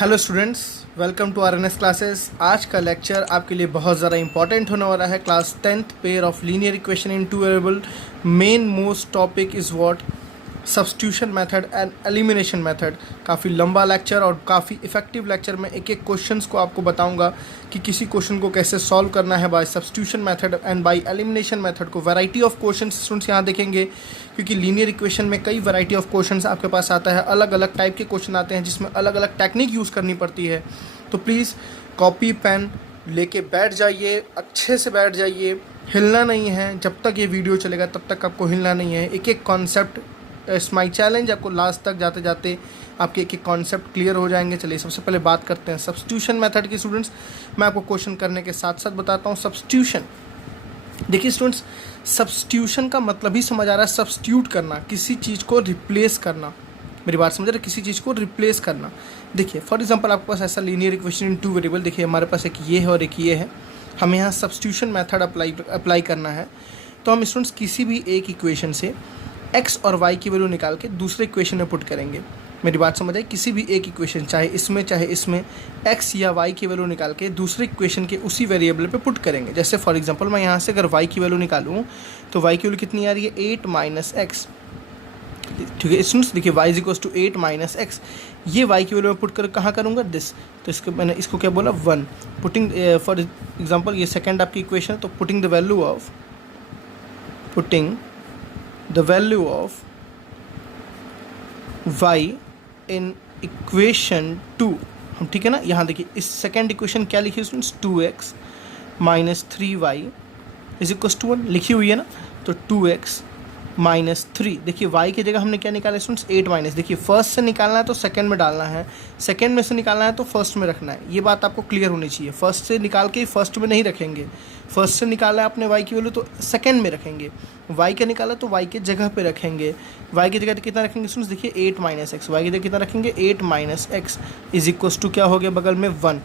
Hello students, welcome to RNS classes. आज का lecture आपके लिए बहुत ज़्यादा इंपॉर्टेंट होने वाला है। Class 10th pair of linear equation in two variable. Main most topic is what, substitution method and elimination method. काफ़ी लंबा लेक्चर और काफ़ी इफेक्टिव लेक्चर में एक एक क्वेश्चंस को आपको बताऊंगा कि किसी क्वेश्चन को कैसे सॉल्व करना है by substitution method and by elimination method को। वैरायटी ऑफ क्वेश्चंस स्टूडेंट्स यहाँ देखेंगे, क्योंकि लीनियर इक्वेशन में कई वैरायटी ऑफ क्वेश्चंस आपके पास आता है। अलग अलग टाइप के क्वेश्चन आते हैं जिसमें अलग अलग टेक्निक यूज़ करनी पड़ती है। तो प्लीज़ कॉपी पेन लेके बैठ जाइए, अच्छे से बैठ जाइए, हिलना नहीं है। जब तक ये वीडियो चलेगा तब तक आपको हिलना नहीं है। एक एक कॉन्सेप्ट, इट्स माई चैलेंज, आपको लास्ट तक जाते जाते आपके एक एक कॉन्सेप्ट क्लियर हो जाएंगे। चलिए सबसे पहले बात करते हैं सब्स्टिट्यूशन मेथड की। स्टूडेंट्स, मैं आपको क्वेश्चन करने के साथ साथ बताता हूँ सब्स्टिट्यूशन। देखिए स्टूडेंट्स, सब्स्टिट्यूशन का मतलब ही समझ आ रहा है सब्स्टिट्यूट करना, किसी चीज़ को रिप्लेस करना। मेरी बात समझ रहे हैं, किसी चीज़ को रिप्लेस करना। देखिए फॉर एग्जांपल आपके पास ऐसा linear equation in two variable, देखिए हमारे पास एक ये है और एक ये है। हमें यहाँ सब्स्टिट्यूशन मेथड अप्लाई करना है। तो हम स्टूडेंट्स किसी भी एक इक्वेशन से x और y की वैल्यू निकाल के दूसरे इक्वेशन में पुट करेंगे। मेरी बात समझ आई? किसी भी एक इक्वेशन, चाहे इसमें x या y की वैल्यू निकाल के दूसरे इक्वेशन के उसी वेरिएबल पे पुट करेंगे। जैसे फॉर एग्जांपल मैं यहाँ से अगर y की वैल्यू निकालूँ तो y की वैल्यू कितनी आ रही है, 8 माइनस एक्स। ठीक है स्टूडेंट्स, देखिए y equals to 8 minus x. ये y की वैल्यू में पुट कर कहाँ करूँगा, दिस। तो इसको मैंने इसको क्या बोला, 1। पुटिंग फॉर एग्जाम्पल ये सेकेंड आपकी इक्वेशन, तो putting the value of y in equation 2, हम ठीक है ना। यहाँ देखिए इस सेकेंड इक्वेशन क्या लिखी है students, 2x minus 3y is equal to 1 लिखी हुई है ना। तो 2x माइनस 3, देखिए y की जगह हमने क्या निकाला स्टूडेंट्स, 8 माइनस। देखिए फर्स्ट से निकालना है तो सेकंड में डालना है, सेकंड में से निकालना है तो फर्स्ट में रखना है। ये बात आपको क्लियर होनी चाहिए। फर्स्ट से निकाल के फर्स्ट में नहीं रखेंगे। फर्स्ट से निकाला है आपने y की वैल्यू तो सेकंड में रखेंगे। y का निकाला तो y के जगह पे रखेंगे। y की जगह कितना रखेंगे स्टूडेंट्स, देखिए 8 माइनस एक्स। y की जगह कितना रखेंगे, 8 minus x is equal to क्या हो गया बगल में 1।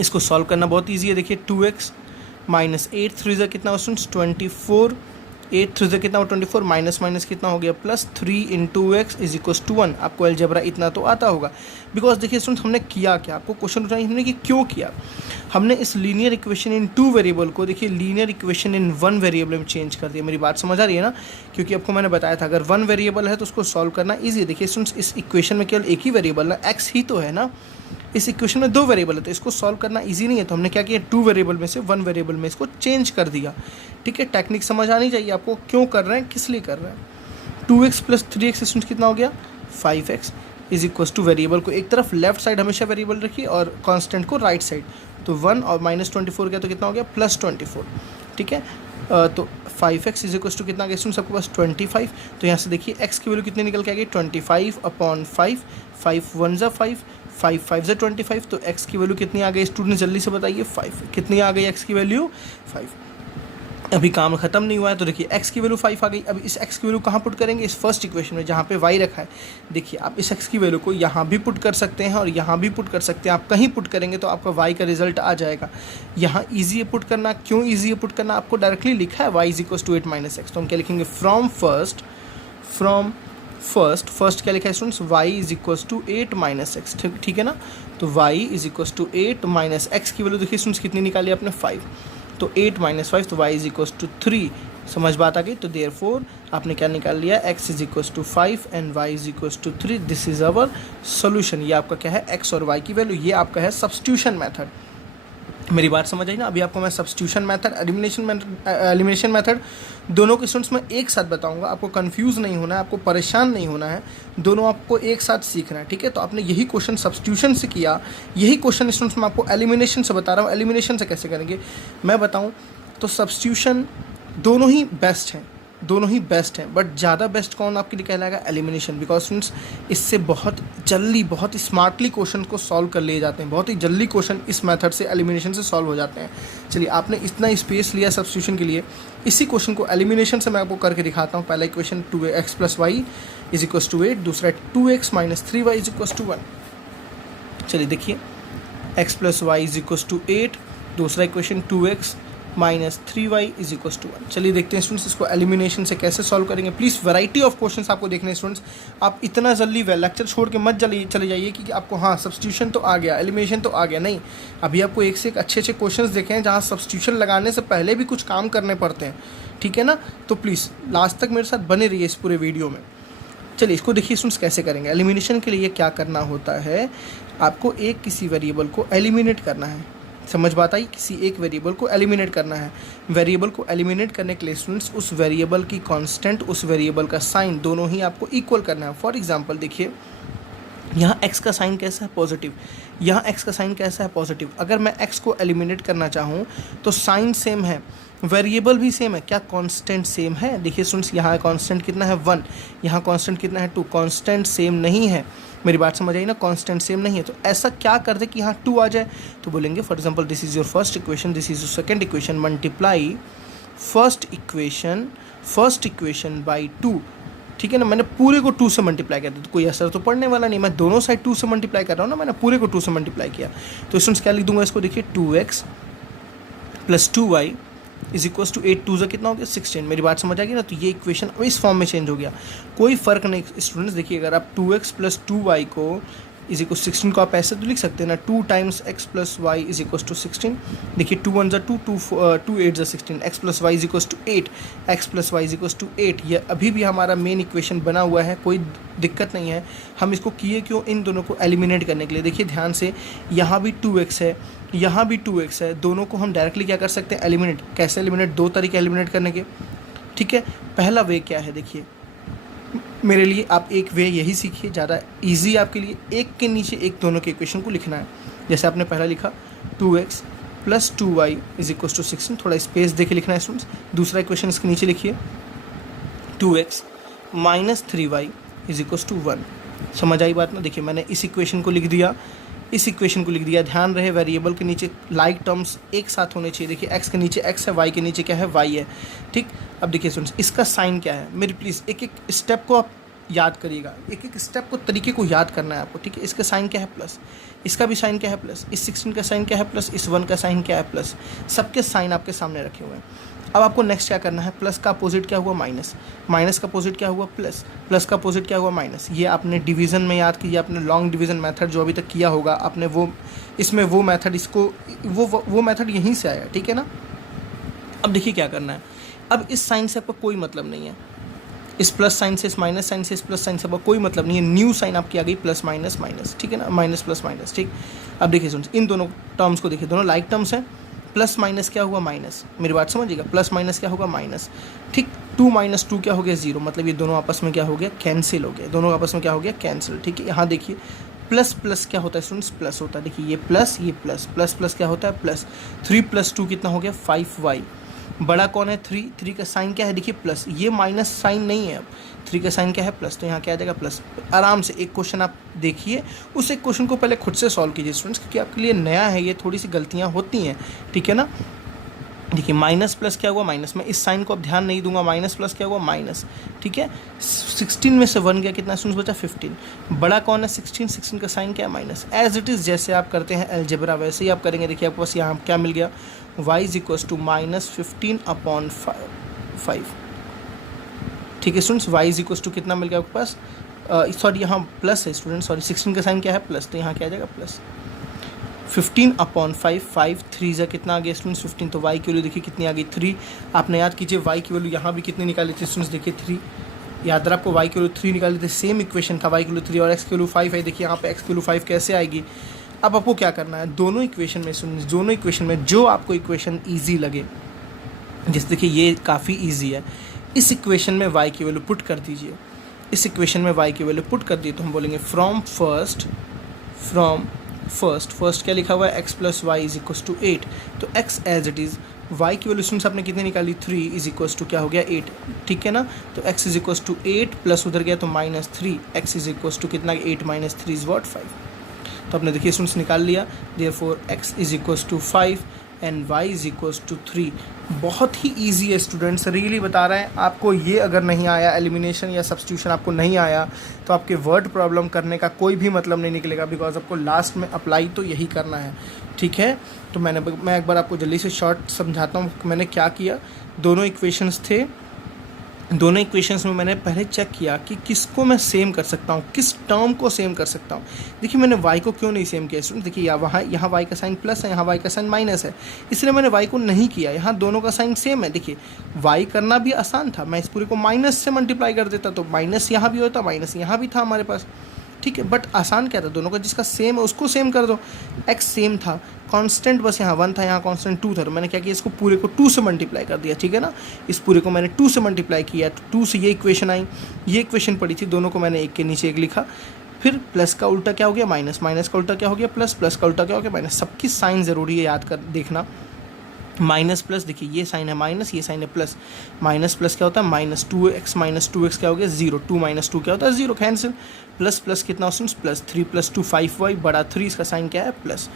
इसको सॉल्व करना बहुत ईजी है। देखिए 2x माइनस 8 3 कितना हो स्टूडेंट्स, 24। 8 3 कितना हो, 24। माइनस माइनस कितना हो गया, plus 3 into x is equal to 1। आपको अलजेब्रा इतना तो आता होगा। बिकॉज देखिए स्टूडेंट्स, हमने किया क्या, आपको क्वेश्चन उठाना हमने कि क्यों किया। हमने इस linear equation in two variable को, देखिए linear equation in one variable में चेंज कर दिया। मेरी बात समझ आ रही है ना, क्योंकि आपको मैंने बताया था अगर वन वेरिएबल है तो उसको सॉल्व करना ईजी है। देखिए स्टूडेंट्स, इस इक्वेशन में केवल एक ही वेरिएबल ना, एक्स ही तो है ना। इस इक्वेशन में दो वेरिएबल है तो इसको सॉल्व करना इजी नहीं है। तो हमने क्या किया, टू वेरिएबल में से वन वेरिएबल में इसको चेंज कर दिया। ठीक है, टेक्निक समझ आनी चाहिए आपको, क्यों कर रहे हैं, किस लिए कर रहे हैं। 2x प्लस 3x स्टूडेंट्स कितना हो गया, 5x is equal two variable को एक तरफ लेफ्ट साइड हमेशा वेरिएबल रखिए और कांस्टेंट को राइट साइड। तो 1 और माइनस 24 गया तो कितना हो गया, प्लस 24। ठीक है, तो 5x इज इक्वल टू कितना गया स्टूडेंट्स सबके पास, 25। तो यहाँ से देखिए x की वैल्यू कितनी निकल के आ गई, 25/5। 5 1 ज़ा 5, 5 5 ज़ा 25। तो x की वैल्यू कितनी आ गई स्टूडेंट, जल्दी से बताइए, 5। कितनी आ गई x की वैल्यू, 5। अभी काम ख़त्म नहीं हुआ है। तो देखिए x की वैल्यू 5 आ गई। अब इस x की वैल्यू कहाँ पुट करेंगे, इस फर्स्ट इक्वेशन में जहाँ पे y रखा है। देखिए आप इस x की वैल्यू को यहाँ भी पुट कर सकते हैं और यहाँ भी पुट कर सकते हैं। आप कहीं पुट करेंगे तो आपका y का रिजल्ट आ जाएगा। यहाँ ईजी है पुट करना। क्यों ईजी है पुट करना, आपको डायरेक्टली लिखा है y is equal to 8 minus x. तो हम क्या लिखेंगे, फ्रॉम फर्स्ट क्या लिखा है students, y is equal to 8 minus x. ठीक है ना। तो y is equal to 8 minus x की वैल्यू देखिए स्टूडेंट्स कितनी निकाली आपने, 5। तो 8 माइनस 5, तो y इज इक्वल टू 3। समझ बात आ गई। तो देयरफॉर आपने क्या निकाल लिया, x is equal to 5 and y is equal to 3। This is our solution. ये आपका क्या है, x और y की वैल्यू। ये आपका है सब्स्टिट्यूशन मेथड। मेरी बात समझ आई ना। अभी आपको मैं सब्स्टिट्यूशन मेथड, एलिमिनेशन मेथड दोनों के स्टूडेंट्स में एक साथ बताऊंगा। आपको कंफ्यूज नहीं होना है, आपको परेशान नहीं होना है, दोनों आपको एक साथ सीखना है। ठीक है, तो आपने यही क्वेश्चन सब्स्टिट्यूशन से किया, यही क्वेश्चन स्टूडेंट्स मैं आपको एलिमिनेशन से बता रहा हूँ। एलिमिनेशन से कैसे करेंगे मैं बताऊँ। तो सब्स्टिट्यूशन दोनों ही बेस्ट हैं, दोनों ही बेस्ट हैं, बट ज़्यादा बेस्ट कौन आपके लिए कहलाएगा, एलिमिनेशन। बिकॉज स्टूडेंट्स इससे बहुत जल्दी, बहुत स्मार्टली क्वेश्चन को सॉल्व कर लिए जाते हैं। बहुत ही जल्दी क्वेश्चन इस मेथड से, एलिमिनेशन से सॉल्व हो जाते हैं। चलिए, आपने इतना स्पेस लिया सब्स्टिट्यूशन के लिए, इसी क्वेश्चन को एलिमिनेशन से मैं आपको करके दिखाता हूँ। पहला equation 2x plus y is equal to 8, दूसरा 2x minus 3y is equal to 1। चलिए देखिए, x plus y is equal to 8, दूसरा equation 2x minus 3y is equal to 1। चलिए देखते हैं स्टूडेंट्स इसको एलिमिनेशन से कैसे सॉल्व करेंगे। प्लीज़ वैरायटी ऑफ क्वेश्चंस आपको देखने हैं स्टूडेंट्स, आप इतना जल्दी लेक्चर छोड़ के मत चले जाइए कि आपको हाँ सब्स्टिट्यूशन तो आ गया, एलिमिनेशन तो आ गया, नहीं। अभी आपको एक से एक अच्छे अच्छे क्वेश्चंस देखे हैं जहाँ सब्स्टिट्यूशन लगाने से पहले भी कुछ काम करने पड़ते हैं, ठीक है ना। तो प्लीज़ लास्ट तक मेरे साथ बने रहिए इस पूरे वीडियो में। चलिए इसको देखिए स्टूडेंट्स कैसे करेंगे। एलिमिनेशन के लिए क्या करना होता है, आपको एक किसी वेरिएबल को एलिमिनेट करना है, समझ बात आई, किसी एक वेरिएबल को एलिमिनेट करना है। वेरिएबल को एलिमिनेट करने के लिए स्टूडेंट्स उस वेरिएबल की कांस्टेंट, उस वेरिएबल का साइन दोनों ही आपको इक्वल करना है। फॉर एग्जांपल देखिए यहाँ x का साइन कैसा है, पॉजिटिव, यहाँ x का साइन कैसा है, पॉजिटिव। अगर मैं x को एलिमिनेट करना चाहूँ तो साइन सेम है, वेरिएबल भी सेम है, क्या कांस्टेंट सेम है। देखिए स्टूडेंट्स यहाँ कांस्टेंट कितना है 1, यहाँ कांस्टेंट कितना है 2, कांस्टेंट सेम नहीं है। मेरी बात समझ आई ना, कांस्टेंट सेम नहीं है। तो ऐसा क्या कर दे कि यहाँ 2 आ जाए, तो बोलेंगे for example this is your first equation, this is your second equation, multiply first equation by 2, ठीक है ना। मैंने पूरे को 2 से मल्टीप्लाई कर दिया तो कोई असर तो पड़ने वाला नहीं, मैं दोनों साइड 2 से मल्टीप्लाई कर रहा हूँ ना, मैंने पूरे को 2 से मल्टीप्लाई किया। तो स्टूडेंट्स क्या लिख दूंगा इसको, देखिए 2x plus 2y is equal to 8, 2 कितना हो गया 16। मेरी बात समझ आ गई ना। तो ये इक्वेशन इस फॉर्म में चेंज हो गया, कोई फ़र्क नहीं स्टूडेंट्स। देखिए अगर आप 2x प्लस 2y को इज इक्वल 16 को आप ऐसे तो लिख सकते हैं ना, 2 times x plus y is equal to 16। देखिए 2 1 2, 2 8 16, x plus y is equal to 8, x plus y is equal to 8। ये अभी भी हमारा मेन इक्वेशन बना हुआ है, कोई दिक्कत नहीं है। हम इसको किए क्यों, इन दोनों को एलिमिनेट करने के लिए। देखिए ध्यान से, यहाँ भी 2x है, यहाँ भी 2x है, दोनों को हम डायरेक्टली क्या कर सकते हैं, एलिमिनेट। कैसे एलिमिनेट, 2 तरीके एलिमिनेट करने के, ठीक है। पहला वे क्या है, देखिए मेरे लिए आप एक वे यही सीखिए, ज़्यादा इजी आपके लिए। एक के नीचे एक दोनों के इक्वेशन को लिखना है। जैसे आपने पहला लिखा 2x plus 2y is equal to 16, थोड़ा स्पेस दे के लिखना है स्टूडेंट्स। दूसरा इक्वेशन इसके नीचे लिखिए 2x minus 3y is equal to 1। समझ आई बात ना। देखिए मैंने इस इक्वेशन को लिख दिया, इस इक्वेशन को लिख दिया। ध्यान रहे वेरिएबल के नीचे लाइक टर्म्स एक साथ होने चाहिए। देखिए x के नीचे x है, y के नीचे क्या है, y है, ठीक। अब देखिए स्टूडेंट्स इसका साइन क्या है, मेरी प्लीज़ एक एक स्टेप को आप याद करिएगा, एक एक स्टेप को, तरीके को याद करना है आपको, ठीक है। इसका साइन क्या है प्लस, इसका भी साइन क्या है प्लस, इस 16 का साइन क्या है प्लस, इस 1 का साइन क्या है प्लस। सबके साइन आपके सामने रखे हुए हैं। अब आपको नेक्स्ट क्या करना है, प्लस का अपोजिट क्या हुआ माइनस, माइनस का अपोजिट क्या हुआ प्लस, प्लस का अपोजिट क्या हुआ माइनस। ये आपने डिवीज़न में याद कीजिए, आपने लॉन्ग डिवीज़न मेथड जो अभी तक किया होगा आपने, वो इसमें वो मेथड, इसको वो मेथड यहीं से आया, ठीक है ना। अब देखिए क्या करना है, अब इस साइन से आपका कोई मतलब नहीं है, इस प्लस साइन से, इस माइनस साइन से, इस प्लस साइन से आपका कोई मतलब नहीं है। न्यू साइन आपकी आ गई प्लस माइनस माइनस, ठीक है ना, माइनस प्लस माइनस, ठीक। अब देखिए सुन, इन दोनों टर्म्स को देखिए, दोनों लाइक टर्म्स हैं। प्लस माइनस क्या हुआ माइनस, मेरी बात समझिएगा, प्लस माइनस क्या होगा माइनस, ठीक। 2 माइनस 2 क्या हो गया 0, मतलब ये दोनों आपस में क्या हो गया, कैंसिल हो गया, दोनों आपस में क्या हो गया, कैंसिल, ठीक है। यहाँ देखिए प्लस प्लस क्या होता है स्टूडेंट्स, प्लस होता है। देखिए ये प्लस, ये प्लस, प्लस प्लस क्या होता है प्लस। 3 प्लस 2 कितना हो गया 5y। बड़ा कौन है 3, 3 का साइन क्या है, देखिए प्लस, ये माइनस साइन नहीं है, अब 3 का साइन क्या है प्लस, तो यहाँ क्या आ जाएगा प्लस। आराम से एक क्वेश्चन आप देखिए, उस एक क्वेश्चन को पहले खुद से सॉल्व कीजिए स्टूडेंट्स, क्योंकि आपके लिए नया है, ये थोड़ी सी गलतियाँ होती हैं, ठीक है ना। देखिए माइनस प्लस क्या हुआ माइनस, मैं इस साइन को अब ध्यान नहीं दूंगा, माइनस प्लस क्या हुआ माइनस, ठीक है। 16 में से 1 गया, कितना स्टूडेंट्स बचा 15। बड़ा कौन है 16, 16 का साइन क्या है माइनस। एज इट इज़ जैसे आप करते हैं अलजेब्रा वैसे ही आप करेंगे। देखिए आपके पास यहाँ क्या मिल गया, y is equal to minus 15/5, ठीक है students. y is equal to कितना मिल गया आपके पास, सॉरी यहाँ प्लस है स्टूडेंट, सॉरी 16 का साइन क्या है प्लस, तो यहाँ क्या आ जाएगा प्लस 15/5, 5 3 जा कितना आ गया स्टूडेंट्स 15। तो y की वैल्यू देखिए कितनी आ गई 3। आपने याद कीजिए y की वैल्यू यहाँ भी कितनी निकाली थी स्टूडेंट्स, देखिए 3। याद रहा आपको y की वैल्यू 3 निकाली थी, सेम इक्वेशन था, y की वैल्यू 3 और x की वैल्यू 5 है। देखिए यहाँ पे x की वैल्यू 5 कैसे आएगी। अब आपको क्या करना है, दोनों इक्वेशन में स्टूडेंट्स, दोनों इक्वेशन में जो आपको इक्वेशन ईजी लगे, जैसे देखिए ये काफ़ी ईजी है, इस इक्वेशन में y की वैल्यू पुट कर दीजिए। इस इक्वेशन में y की वैल्यू पुट कर दी तो हम बोलेंगे फ्रॉम फर्स्ट क्या लिखा हुआ है, x plus y is equal to 8। तो x as it is, y की वैल्यू स्टूडेंट्स आपने कितनी निकाली 3 इज इक्वल टू क्या हो गया 8, ठीक है ना। तो x is equal to 8 plus उधर गया तो -3, x इज इक्वल टू कितना 8 माइनस 3 इज वॉट 5। तो आपने देखिए स्टूडेंट्स निकाल लिया, therefore x is equal to 5 and y is equal to 3। बहुत ही ईजी है स्टूडेंट्स, रियली बता रहे हैं आपको। ये अगर नहीं आया, एलिमिनेशन या सब्स्टिट्यूशन आपको नहीं आया, तो आपके वर्ड प्रॉब्लम करने का कोई भी मतलब नहीं निकलेगा, बिकॉज आपको लास्ट में अप्लाई तो यही करना है, ठीक है। तो मैं एक बार आपको जल्दी से शॉर्ट समझाता हूँ मैंने क्या किया। दोनों इक्वेशंस थे, दोनों इक्वेशंस में मैंने पहले चेक किया कि किसको मैं सेम कर सकता हूँ, किस टर्म को सेम कर सकता हूँ। देखिए मैंने y को क्यों नहीं सेम किया स्टूडेंट, देखिए यहाँ y का साइन प्लस है, यहाँ y का साइन माइनस है, इसलिए मैंने y को नहीं किया। यहाँ दोनों का साइन सेम है। देखिए y करना भी आसान था, मैं इस पूरे को माइनस से मल्टीप्लाई कर देता तो माइनस यहाँ भी होता, माइनस यहाँ भी था हमारे पास, ठीक है। बट आसान क्या था, दोनों का जिसका सेम है उसको सेम कर दो। x सेम था, कांस्टेंट बस यहाँ 1 था, यहाँ कांस्टेंट 2 था, तो मैंने क्या किया, इसको पूरे को 2 से मल्टीप्लाई कर दिया, ठीक है ना। इस पूरे को मैंने 2 से मल्टीप्लाई किया तो 2 से ये इक्वेशन आई, ये इक्वेशन पड़ी थी, दोनों को मैंने एक के नीचे एक लिखा। फिर प्लस का उल्टा क्या हो गया माइनस, माइनस का उल्टा क्या हो गया प्लस, प्लस का उल्टा क्या हो गया माइनस। सबकी साइन ज़रूरी है याद कर देखना। माइनस प्लस, देखिए ये साइन है माइनस, ये साइन है प्लस, माइनस प्लस क्या होता है माइनस 2x, माइनस 2x क्या हो गया 0, 2 माइनस 2 क्या होता है 0, कैंसिल। प्लस प्लस कितना ऑप्शन प्लस 3 + 2 5y, बड़ा 3 इसका साइन क्या है प्लस।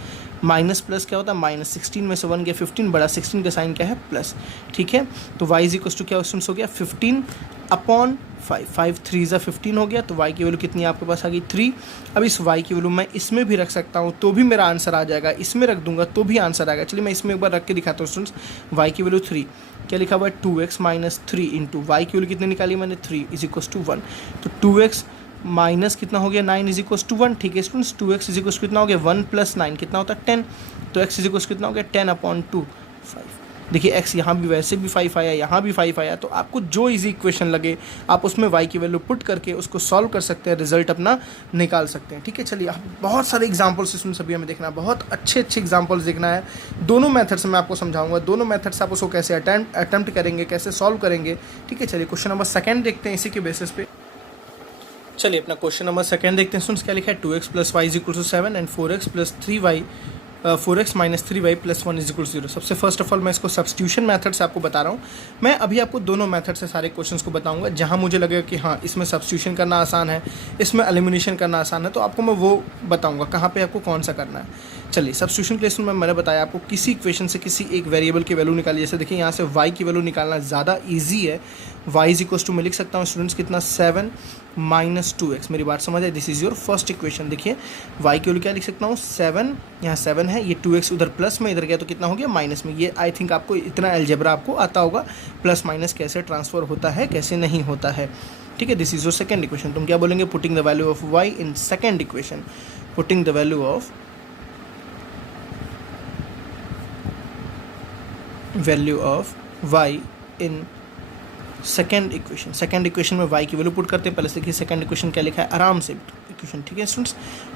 माइनस प्लस क्या होता है माइनस 16 में से 1 गया 15, बड़ा 16 का साइन क्या है प्लस, ठीक है। तो y = क्या ऑप्शन हो गया 15/5, 5 3 = 15 हो गया। तो y की वैल्यू कितनी आपके पास आ गई 3। अब इस y की वैल्यू मैं इसमें भी रख सकता हूँ तो भी मेरा आंसर आ जाएगा, इसमें रख दूंगा तो भी आंसर आएगा। चलिए मैं इसमें एक बार रख के दिखाता हूँ स्टूडेंट्स। y की वैल्यू 3, क्या लिखा हुआ है 2x - 3 इंटू y की वैल्यू कितनी निकाली मैंने 3 = 1। तो 2x माइनस कितना हो गया 9 = 1, ठीक है स्टूडेंट्स। 2x = कितना हो गया 1 + 9 कितना होता है 10। तो x = कितना हो गया 10/2 5। देखिए x यहाँ भी वैसे भी 5 आया, यहाँ भी 5 आया, तो आपको जो इजी इक्वेशन लगे आप उसमें y की वैल्यू पुट करके उसको सॉल्व कर सकते हैं, रिजल्ट अपना निकाल सकते हैं, ठीक है। चलिए आप बहुत सारे एग्जांपल्स इसमें सभी हमें देखना है, बहुत अच्छे एग्जांपल्स देखना है। दोनों मेथड्स मैं आपको समझाऊंगा, दोनों मेथड्स आप उसको कैसे अटेम्प्ट करेंगे, कैसे सॉल्व करेंगे, ठीक है। चलिए क्वेश्चन नंबर 2 देखते हैं इसी के बेसिस पे। चलिए अपना क्वेश्चन नंबर 2 देखते हैं। क्या लिखा है 2x + y = 7 and 4x + 3y 4x - 3y + 1 = 0। सबसे फर्स्ट ऑफ ऑल मैं इसको सब्स्टिट्यूशन मेथड से आपको बता रहा हूँ। मैं अभी आपको दोनों मेथड से सारे क्वेश्चंस को बताऊंगा, जहाँ मुझे लगेगा कि हाँ इसमें सब्स्टिट्यूशन करना आसान है, इसमें एलिमिनेशन करना आसान है, तो आपको मैं वो बताऊंगा कहाँ पे आपको कौन सा करना है। चलिए सब्स्टिट्यूशन के लिए मैंने बताया आपको किसी इक्वेशन से किसी एक वेरिएबल की वैल्यू निकाली। जैसे देखिए यहाँ से y की वैल्यू निकालना ज़्यादा ईजी है। y = मैं लिख सकता हूँ स्टूडेंट्स कितना 7 - 2x। मेरी बात समझ आए, this is your first equation. देखिए y की वैल्यू क्या लिख सकता हूँ 7, यहाँ 7 है, ये 2x उधर प्लस में इधर गया तो कितना हो गया माइनस में। ये आई थिंक आपको इतना अलजेब्रा आपको आता होगा, प्लस माइनस कैसे ट्रांसफ़र होता है कैसे नहीं होता है, ठीक है। This is your second equation. तुम क्या बोलेंगे putting the value of y in second equation, putting the value of y in second equation में y की वैल्यू पुट करते हैं। पहले से देखिए सेकेंड इक्वेशन क्या लिखा है, आराम से इक्वेशन, ठीक है स्टूडेंट्स।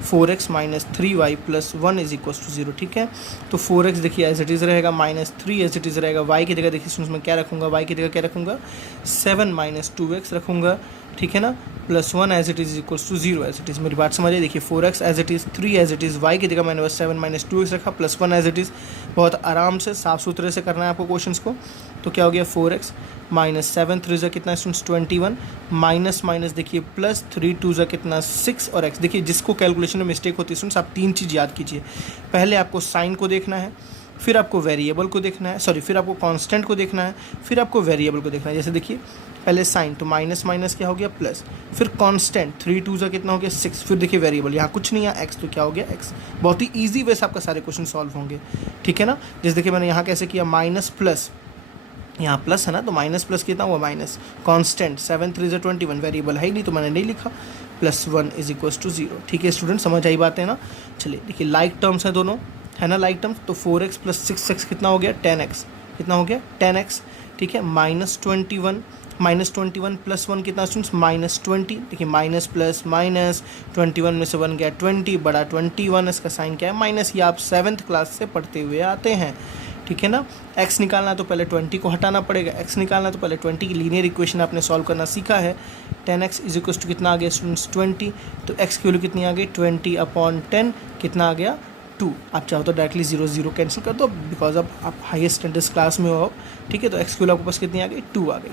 4x - 3y + 1 = 0, ठीक है। तो 4x देखिए एज इट इज़ रहेगा, -3 एज इट इज़ रहेगा। y की जगह देखिए स्टूडेंट्स मैं क्या रखूँगा, y की जगह क्या रखूँगा 7 - 2x रखूँगा, ठीक है ना, +1 as it is = 0 as it is. मेरी बात समझिए, देखिए 4x as it is, 3 as it is, y की जगह मैंने बस 7 - 2x रखा, +1 एज इट इज़। बहुत आराम से साफ सुथरे से करना है आपको क्वेश्चंस को। तो क्या हो गया 4x -7 3 ज़ा कितना स्टूडेंट्स 21, माइनस माइनस देखिए प्लस 3 2 ज़ा कितना 6 और x। देखिए जिसको कैलकुलेशन में मिस्टेक होती है स्टूडेंट्स आप 3 चीज़ याद कीजिए। पहले आपको साइन को देखना है, फिर आपको वेरिएबल को देखना है, फिर आपको कांस्टेंट को देखना है, फिर आपको वेरिएबल को देखना है। जैसे देखिए पहले साइन तो माइनस माइनस क्या हो गया प्लस, फिर कांस्टेंट 3 2 ज़ा कितना हो गया 6, फिर देखिए वेरिएबल यहाँ कुछ नहीं है x, तो क्या हो गया x। बहुत ही ईजी वे से आपका सारे क्वेश्चन सॉल्व होंगे, ठीक है ना। जैसे देखिए मैंने यहाँ कैसे किया, माइनस प्लस, यहाँ प्लस है ना तो माइनस प्लस कितना हुआ माइनस, कांस्टेंट 7 3 ज़ा 21, वेरिएबल है ही नहीं तो मैंने नहीं लिखा, +1 = 0, ठीक है स्टूडेंट समझ आई बात है ना। चलिए देखिए लाइक टर्म्स है दोनों, है ना लाइक टर्म्स। तो 4x + 6x कितना हो गया 10x, कितना हो गया 10x, ठीक है। -21 + 1 कितना स्टूडेंट्स -20। देखिए माइनस प्लस माइनस 21 में से 1 गया 20, बड़ा 21, इसका साइन क्या है माइनस। ये आप 7th क्लास से पढ़ते हुए आते हैं, ठीक है ना। x निकालना तो पहले 20 को हटाना पड़ेगा, x निकालना तो पहले 20 की लीनियर इक्वेशन आपने सॉल्व करना सीखा है। 10x = कितना आ गया स्टूडेंट्स 20, तो x की वैल्यू कितनी आ गई 20/10, कितना आ गया 2। आप चाहो तो डायरेक्टली 0 0 कैंसिल कर दो, बिकॉज अब आप हाईएस्ट स्टैंडर्ड क्लास में हो, ठीक है। तो x की वैल्यू आपके पास कितनी आ गई 2 आ गई।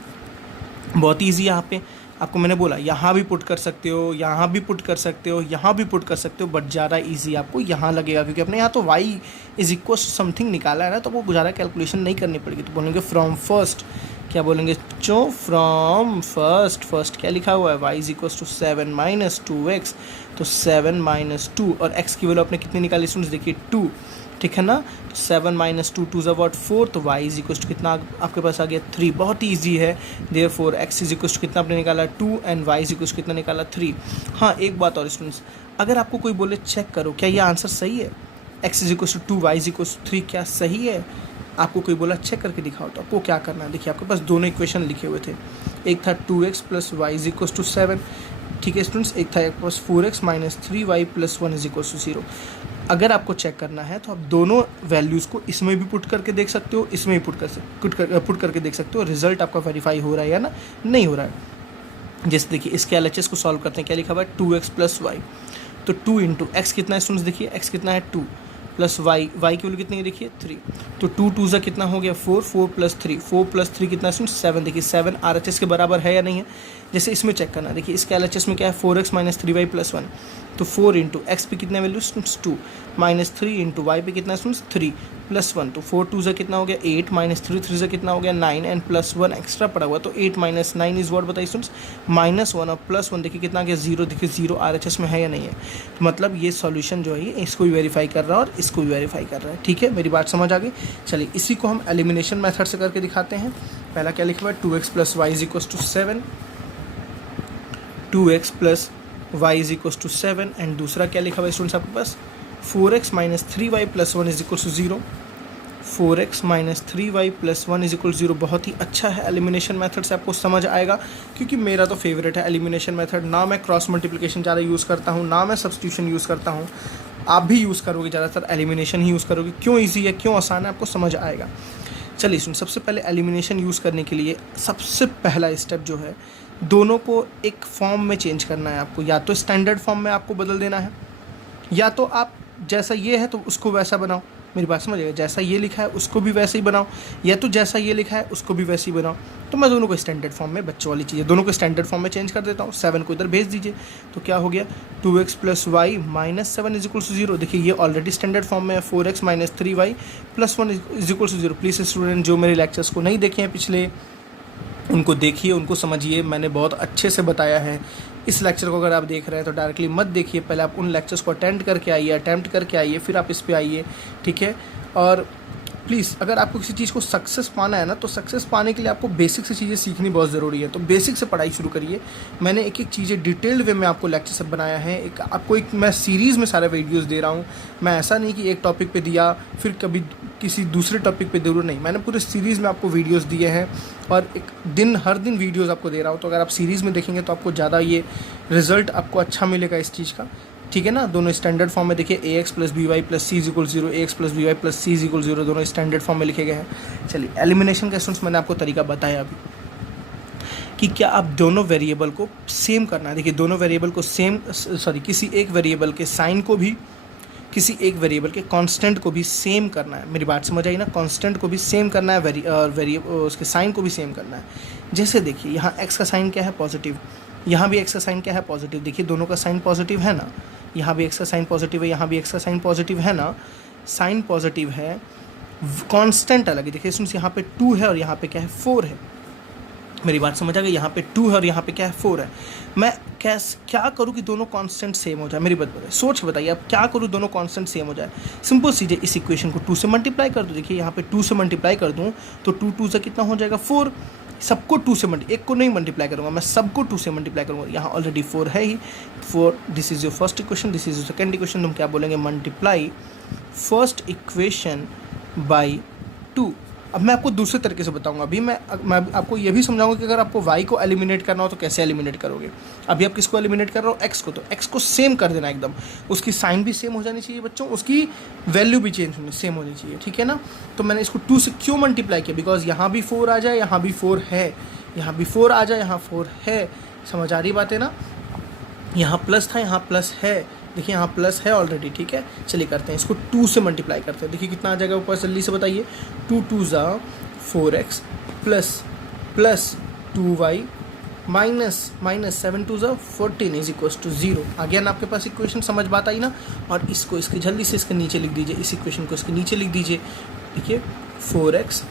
बहुत ईजी है यहाँ पे, आपको मैंने बोला यहाँ भी पुट कर सकते हो, यहाँ भी पुट कर सकते हो, यहाँ भी पुट कर सकते हो, बट ज़्यादा इजी आपको यहाँ लगेगा क्योंकि अपने यहाँ तो y = समथिंग निकाला है ना, तो आपको ज़्यादा कैलकुलेशन नहीं करनी पड़ेगी। तो बोलेंगे फ्रॉम फर्स्ट, क्या बोलेंगे फ्रॉम फर्स्ट क्या लिखा हुआ है y = 7 - 2x, तो 7 - 2 और x की वैल्यू आपने कितनी निकाली स्टूडेंट्स देखिए 2, ठीक है ना। 7 माइनस 2 2 वॉट 4, तो y इज इक्वल टू कितना आपके पास आ गया 3। बहुत ही ईजी है। Therefore x is equal to कितना आपने निकाला 2 and y is equal to कितना निकाला 3। हाँ, एक बात और स्टूडेंट्स, अगर आपको कोई बोले चेक करो क्या ये आंसर सही है, x is equal to 2 y is equal to 3 क्या सही है, आपको कोई बोला चेक करके दिखाओ, तो आपको क्या करना है। देखिए आपके पास दोनों इक्वेशन लिखे हुए थे, एक था 2x plus y is equal to 7, ठीक है स्टूडेंट्स, एक था एक पास 4x minus 3y plus 1 is equal to 0। अगर आपको चेक करना है तो आप दोनों वैल्यूज़ को इसमें भी पुट करके देख सकते हो, इसमें भी पुट करके देख सकते हो, रिजल्ट आपका वेरीफाई हो रहा है या ना नहीं हो रहा है। जैसे देखिए इसके LHS को सॉल्व करते हैं, क्या लिखा हुआ है 2x प्लस वाई, तो 2 इंटू एक्स कितना है स्टूडेंट्स, देखिए x कितना है 2 प्लस वाई की वैल्यू कितनी है देखिए 3, तो 2 2 ज़ा कितना हो गया 4, 4 प्लस 3 कितना है 7, देखिए 7 RHS के बराबर है या नहीं है। जैसे इसमें चेक करना है, देखिए इसके LHS में क्या है 4x माइनस 3y प्लस 1, तो 4 इंटू एक्स पे कितना वैल्यू 2 माइनस 3 इंटू वाई पे कितना 3 प्लस 1, तो 4 2 ज़ा कितना हो गया 8 माइनस 3 3 ज़ा कितना हो गया 9 एंड प्लस 1 एक्स्ट्रा पड़ा हुआ, तो 8 माइनस 9 इज व्हाट बताइए स्टूडेंट्स -1 और प्लस 1 देखिए कितना आ गया 0, देखिए 0 RHS में है या नहीं है। तो मतलब ये सॉल्यूशन जो है इसको भी वेरीफाई कर रहा है और इसको भी वेरीफाई कर रहा है। ठीक है, मेरी बात समझ आ गई। चलिए इसी को हम एलिमिनेशन मेथड से करके दिखाते हैं। पहला क्या लिखा हुआ है 2x plus y is equal to 7, 2x plus y is equal to 7 and दूसरा क्या लिखा हुआ है स्टूडेंट्स आपके पास 4x minus 3y plus 1 is equal to 0, 4x minus 3y plus 1 is equal 0। बहुत ही अच्छा है, एलिमिनेशन मेथड से आपको समझ आएगा, क्योंकि मेरा तो फेवरेट है एलिमिनेशन मेथड। ना मैं क्रॉस मल्टीप्लिकेशन ज़्यादा यूज़ करता हूँ, ना मैं सब्स्टिट्यूशन यूज़ करता हूँ, आप भी यूज़ करोगे ज़्यादातर एलिमिनेशन ही यूज़ करोगे। क्यों ईजी है, क्यों आसान है, आपको समझ आएगा। चलिए सुन, सबसे पहले एलिमिनेशन यूज़ करने के लिए सबसे पहला स्टेप जो है, दोनों को एक फॉर्म में चेंज करना है आपको। या तो स्टैंडर्ड फॉर्म में आपको बदल देना है, या तो आप जैसा ये है तो उसको वैसा बनाओ। मेरी बात समझिएगा, जैसा ये लिखा है उसको भी वैसे ही बनाओ, या तो जैसा ये लिखा है उसको भी वैसे ही बनाओ। तो मैं दोनों को स्टैंडर्ड फॉर्म में, बच्चों वाली चीज़ें दोनों को स्टैंडर्ड फॉर्म में चेंज कर देता हूँ। 7 को इधर भेज दीजिए, तो क्या हो गया 2x plus y minus 7 is equal to 0। देखिए ये ऑलरेडी स्टैंडर्ड फॉर्म में है, 4x minus 3y plus 1 is equal to 0। Please student जो मेरे लेक्चर्स को नहीं देखे हैं पिछले, उनको देखिए, उनको समझिए, मैंने बहुत अच्छे से बताया है। इस लेक्चर को अगर आप देख रहे हैं तो डायरेक्टली मत देखिए, पहले आप उन लेक्चर्स को अटैम्प्ट करके आइए, फिर आप इस पे आइए। ठीक है, और प्लीज़ अगर आपको किसी चीज़ को सक्सेस पाना है ना, तो सक्सेस पाने के लिए आपको बेसिक से चीज़ें सीखनी बहुत ज़रूरी है। तो बेसिक से पढ़ाई शुरू करिए। मैंने एक एक चीज़ें डिटेल्ड वे में आपको लेक्चर सब बनाया है, आपको एक मैं सीरीज़ में सारे वीडियोस दे रहा हूँ। मैं ऐसा नहीं कि एक टॉपिक पे दिया फिर कभी किसी दूसरे टॉपिक पे जरूर नहीं, मैंने पूरे सीरीज़ में आपको वीडियोस दिए हैं और हर दिन वीडियोस आपको दे रहा हूँ। तो अगर आप सीरीज़ में देखेंगे तो आपको ज़्यादा ये रिज़ल्ट आपको अच्छा मिलेगा इस चीज़ का। ठीक है ना, दोनों स्टैंडर्ड फॉर्म में देखिए ax plus b y plus c is equal 0, ax plus b y plus c is equal 0, दोनों स्टैंडर्ड फॉर्म में लिखे गए हैं। चलिए एलिमिनेशन का स्टूडेंट्स मैंने आपको तरीका बताया अभी कि क्या आप दोनों वेरिएबल को सेम करना है। देखिए दोनों वेरिएबल को किसी एक वेरिएबल के साइन को भी, किसी एक वेरिएबल के कांस्टेंट को भी सेम करना है। मेरी बात समझ आई ना, कांस्टेंट को भी सेम करना है, वेरिएबल उसके साइन को भी सेम करना है। जैसे देखिए यहाँ x का साइन क्या है पॉजिटिव, यहाँ भी x का साइन क्या है पॉजिटिव। देखिए दोनों का साइन पॉजिटिव है ना, यहाँ भी x का साइन पॉजिटिव है, यहाँ भी x का साइन पॉजिटिव है ना, साइन पॉजिटिव है, कांस्टेंट अलग है। देखिए सुन, यहाँ पे 2 है और यहाँ पे क्या है 4 है। मेरी बात समझ आ गई, यहाँ पे 2 है और यहाँ पे क्या है 4 है। मैं क्या करूँ कि दोनों कांस्टेंट सेम हो जाए। मेरी बात बताइए, सोच के बताइए आप क्या करूँ दोनों कांस्टेंट सेम हो जाए। सिंपल सीधे इस इक्वेशन को 2 से मल्टीप्लाई कर दो। देखिए यहाँ पे 2 से मल्टीप्लाई कर दूँ तो 2 2 से कितना हो जाएगा 4। सबको 2 से एक को नहीं मल्टीप्लाई करूँगा, मैं सबको 2 से मल्टीप्लाई करूँगा। यहाँ ऑलरेडी 4 है ही, 4, this is your first equation, this is your second equation. तुम क्या बोलेंगे, मल्टीप्लाई फर्स्ट इक्वेशन बाई 2। अब मैं आपको दूसरे तरीके से बताऊंगा। अभी मैं आपको ये भी समझाऊंगा कि अगर आपको y को एलिमिनेट करना हो तो कैसे एलिमिनेट करोगे। अभी आप किसको एलिमिनेट कर रहे हो, x को, तो x को सेम कर देना एकदम, उसकी साइन भी सेम हो जानी चाहिए बच्चों, उसकी वैल्यू भी सेम होनी चाहिए। ठीक है ना, तो मैंने इसको 2 से क्यों मल्टीप्लाई किया, बिकॉज यहाँ भी 4 आ जाए, यहाँ भी 4 है, यहाँ भी 4 आ जाए, यहाँ 4 है। समझ आ रही बात है ना, यहाँ प्लस था, यहाँ प्लस है, देखिए यहाँ प्लस है ऑलरेडी। ठीक है, चलिए करते हैं इसको 2 से मल्टीप्लाई करते हैं। देखिए कितना आ जाएगा ऊपर, जल्दी से बताइए। 2 2 ज़ा 4x प्लस 2y माइनस 7 2 ज़ा 14 इज इक्वल टू 0। आ गया ना आपके पास इक्वेशन, समझ बात आई ना। और इसको इसके जल्दी से इसके नीचे लिख दीजिए, इस इक्वेशन को इसके नीचे लिख दीजिए। देखिए 4x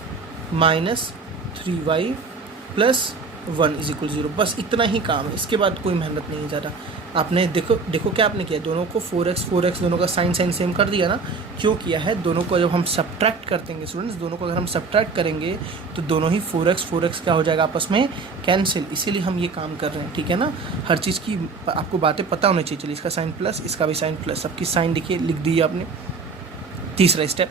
minus 3y plus 1 is equal 0। बस इतना ही काम है, इसके बाद कोई मेहनत नहीं है ज़्यादा। आपने देखो क्या आपने किया, दोनों को 4x दोनों का साइन सेम कर दिया ना। क्यों किया है, दोनों को जब हम सब्ट्रैक्ट करते स्टूडेंट्स, दोनों को अगर हम सब्ट्रैक्ट करेंगे तो दोनों ही 4x क्या हो जाएगा आपस में कैंसिल, इसीलिए हम ये काम कर रहे हैं, ठीक है ना। हर चीज़ की आपको बातें पता होनी चाहिए। चलिए इसका साइन प्लस, इसका भी साइन प्लस, सबकी साइन देखिए लिख दी आपने। तीसरा स्टेप,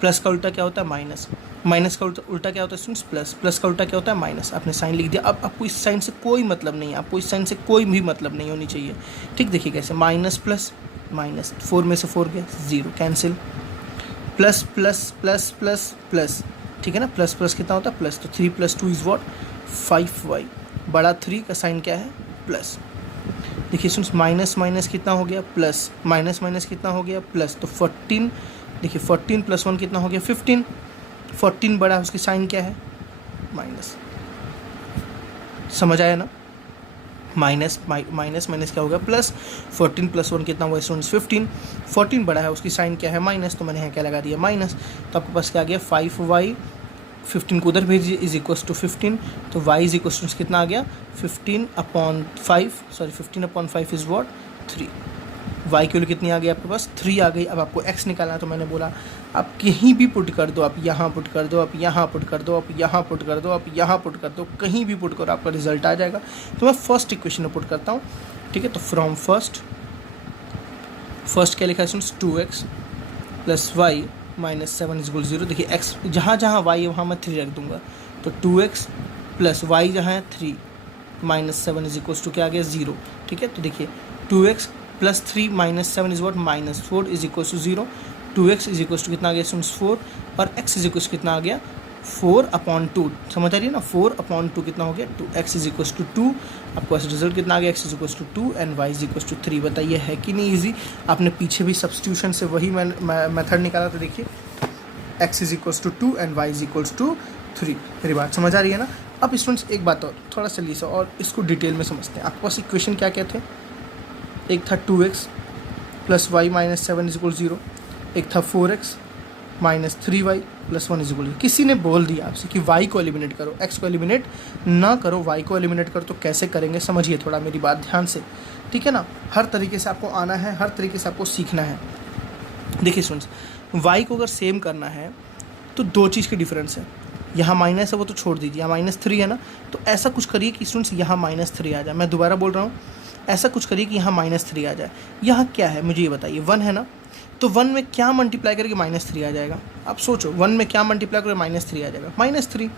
प्लस का उल्टा क्या होता है माइनस, माइनस का उल्टा क्या होता है स्टूडेंट्स प्लस, प्लस का उल्टा क्या होता है माइनस। आपने साइन लिख दिया। अब आपको इस साइन से कोई मतलब नहीं है, आपको इस साइन से कोई भी मतलब नहीं होनी चाहिए, ठीक। देखिए कैसे, माइनस प्लस माइनस, 4 में से 4 गया 0 cancel, plus plus plus plus plus, ठीक है ना। प्लस प्लस कितना होता है प्लस, तो 3 + 2 इज़ वॉट 5y, बड़ा 3 का साइन क्या है प्लस। देखिए स्टूडेंट्स, माइनस माइनस कितना हो गया प्लस, माइनस माइनस कितना हो गया प्लस, तो 14। देखिए 14 + 1 कितना हो गया 15, 14 बड़ा है, उसकी साइन क्या है माइनस। समझ आया ना, माइनस माइनस माइनस क्या होगा प्लस, 14 + 1 कितना हुआ स्टूडेंट्स 15, 14 बड़ा है, उसकी साइन क्या है माइनस, तो मैंने यहाँ क्या लगा दिया माइनस। तो आपके पास क्या आ गया 5y, 15 को उधर भेजिए इज इक्वल टू 15, तो y इज इक्वल टू कितना आ गया 15/5 इज वॉट 3। y की वैल्यू कितनी आ गई आपके पास 3 आ गई। अब आपको x निकालना, तो मैंने बोला आप कहीं भी पुट कर दो, आप यहाँ पुट कर दो, आप यहाँ पुट कर दो, आप यहाँ पुट कर दो, आप यहाँ पुट कर दो, कहीं भी पुट करो आपका रिजल्ट आ जाएगा। तो मैं फर्स्ट इक्वेशन में पुट करता हूँ, ठीक है। तो फ्रॉम फर्स्ट क्या लिखा है 2x + y - 7 इज इक्वल 0। देखिए x जहाँ जहाँ y है वहाँ मैं 3 रख दूंगा, तो 2x + y जहाँ है 3 - 7 इज इक्वल टू क्या आ गया 0, ठीक है। तो देखिए 2x + 3 - 7 is what -4 is equal to 0। 2x is equal to कितना आ गया 4, और x इज इक्वल टू कितना आ गया 4/2। समझ आ रही है ना, 4/2 कितना हो गया 2, x इज इक्वल टू 2। आपको ऐसे रिजल्ट कितना आ गया, x is equal to 2 and y is equal to 3। बताइए है कि नहीं ईजी। आपने पीछे भी सब्स्टिट्यूशन से वही मेथड निकाला, तो देखिए x is equal to 2 and y is equal to 3। मेरी बात समझ आ रही है ना। अब स्टूडेंट्स एक बात और थोड़ा सा लीजिए और इसको डिटेल में समझते हैं। आपके पास इक्वेशन क्या क्या थे, एक था 2x + y - 7 इज इक्वल 0, एक था 4x - 3y + 1 इज इक्वल 0। किसी ने बोल दिया आपसे कि y को एलिमिनेट करो, x को एलिमिनेट ना करो, y को एलिमिनेट करो, तो कैसे करेंगे समझिए थोड़ा मेरी बात ध्यान से, ठीक है ना। हर तरीके से आपको आना है, हर तरीके से आपको सीखना है। देखिए स्टूडेंट्स, y को अगर सेम करना है तो दो चीज़ की डिफरेंस है। यहाँ माइनस है वो तो छोड़ दीजिए, यहाँ -3 है ना, तो ऐसा कुछ करिए कि स्टूडेंट्स यहाँ -3 आ जाए। मैं दोबारा बोल रहा हूँ, ऐसा कुछ करिए कि यहाँ -3 आ जाए। यहाँ क्या है मुझे ये बताइए, 1 है ना, तो 1 में क्या मल्टीप्लाई करके -3 आ जाएगा। आप सोचो 1 में क्या मल्टीप्लाई करके -3 आ जाएगा, -3।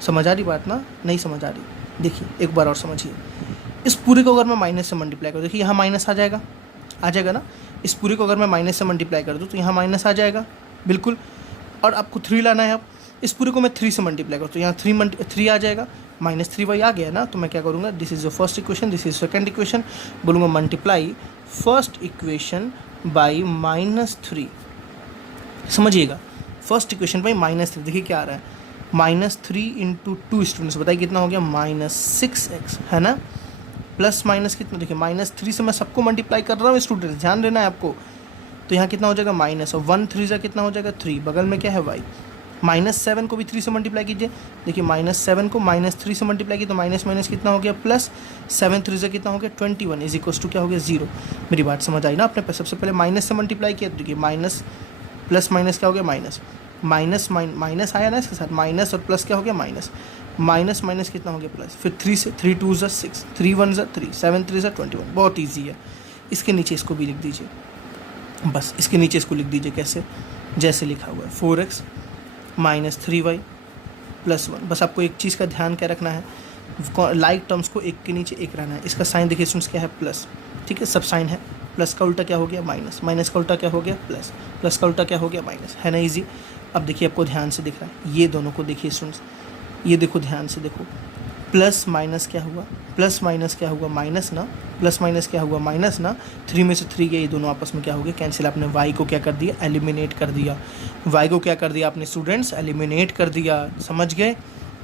समझ आ रही बात ना, नहीं समझ आ रही, देखिए एक बार और समझिए। इस पूरे को अगर मैं माइनस से मल्टीप्लाई करूँ, देखिए यहाँ माइनस आ जाएगा ना। इस पूरे को अगर मैं माइनस से मल्टीप्लाई कर दूँ तो यहाँ माइनस आ जाएगा बिल्कुल। और आपको 3 लाना है। अब इस पूरे को मैं 3 से मल्टीप्लाई करूँ तो यहाँ 3 आ जाएगा, -3y आ गया ना। तो मैं क्या करूँगा, this is the first equation, this is second equation, बोलूँगा मल्टीप्लाई फर्स्ट इक्वेशन बाई -3। समझिएगा, फर्स्ट इक्वेशन बाई -3। देखिए क्या आ रहा है, -3 × 2 स्टूडेंट्स, बताइए कितना हो गया -6x, है ना। प्लस माइनस कितना, देखिए -3 से मैं सबको मल्टीप्लाई कर रहा हूँ स्टूडेंट्स, ध्यान देना है आपको। तो यहाँ कितना हो जाएगा माइनस, और 1 3 जा कितना हो जाएगा 3, बगल में क्या है y। -7 को भी 3 से मल्टीप्लाई कीजिए, देखिए -7 को -3 से मल्टीप्लाई कीजिए तो माइनस माइनस कितना हो गया प्लस, 7 3 से कितना हो गया 21 इज इक्वल टू क्या हो गया 0। मेरी बात समझ आई ना। आपने सबसे पहले माइनस से मल्टीप्लाई किया तो देखिए माइनस प्लस माइनस क्या हो गया माइनस, माइनस आया ना इसके साथ, माइनस और प्लस क्या हो गया माइनस, माइनस माइनस कितना हो गया प्लस, फिर 3 से 3 2 ज़ा 6, 3 1 ज़ा 3, 7 3 ज़ा 21। बहुत ईजी है। इसके नीचे इसको भी लिख दीजिए, बस इसके नीचे इसको लिख दीजिए कैसे, जैसे लिखा हुआ है 4x -3y + 1। बस आपको एक चीज़ का ध्यान क्या रखना है, लाइक टर्म्स को एक के नीचे एक रहना है। इसका साइन देखिए स्टूडेंट्स क्या है प्लस, ठीक है, सब साइन है। प्लस का उल्टा क्या हो गया माइनस, माइनस का उल्टा क्या हो गया प्लस, प्लस का उल्टा क्या हो गया माइनस, है ना ईजी। अब देखिए आपको ध्यान से दिख रहा है, ये दोनों को देखिए स्टूडेंट्स, ये देखो ध्यान से देखो, प्लस माइनस क्या हुआ, प्लस माइनस क्या हुआ माइनस ना, प्लस माइनस क्या हुआ माइनस ना। 3 में से 3 गया, ये दोनों आपस में क्या हो गया कैंसिल। आपने y को क्या कर दिया एलिमिनेट कर दिया, y को क्या कर दिया आपने स्टूडेंट्स एलिमिनेट कर दिया, समझ गए।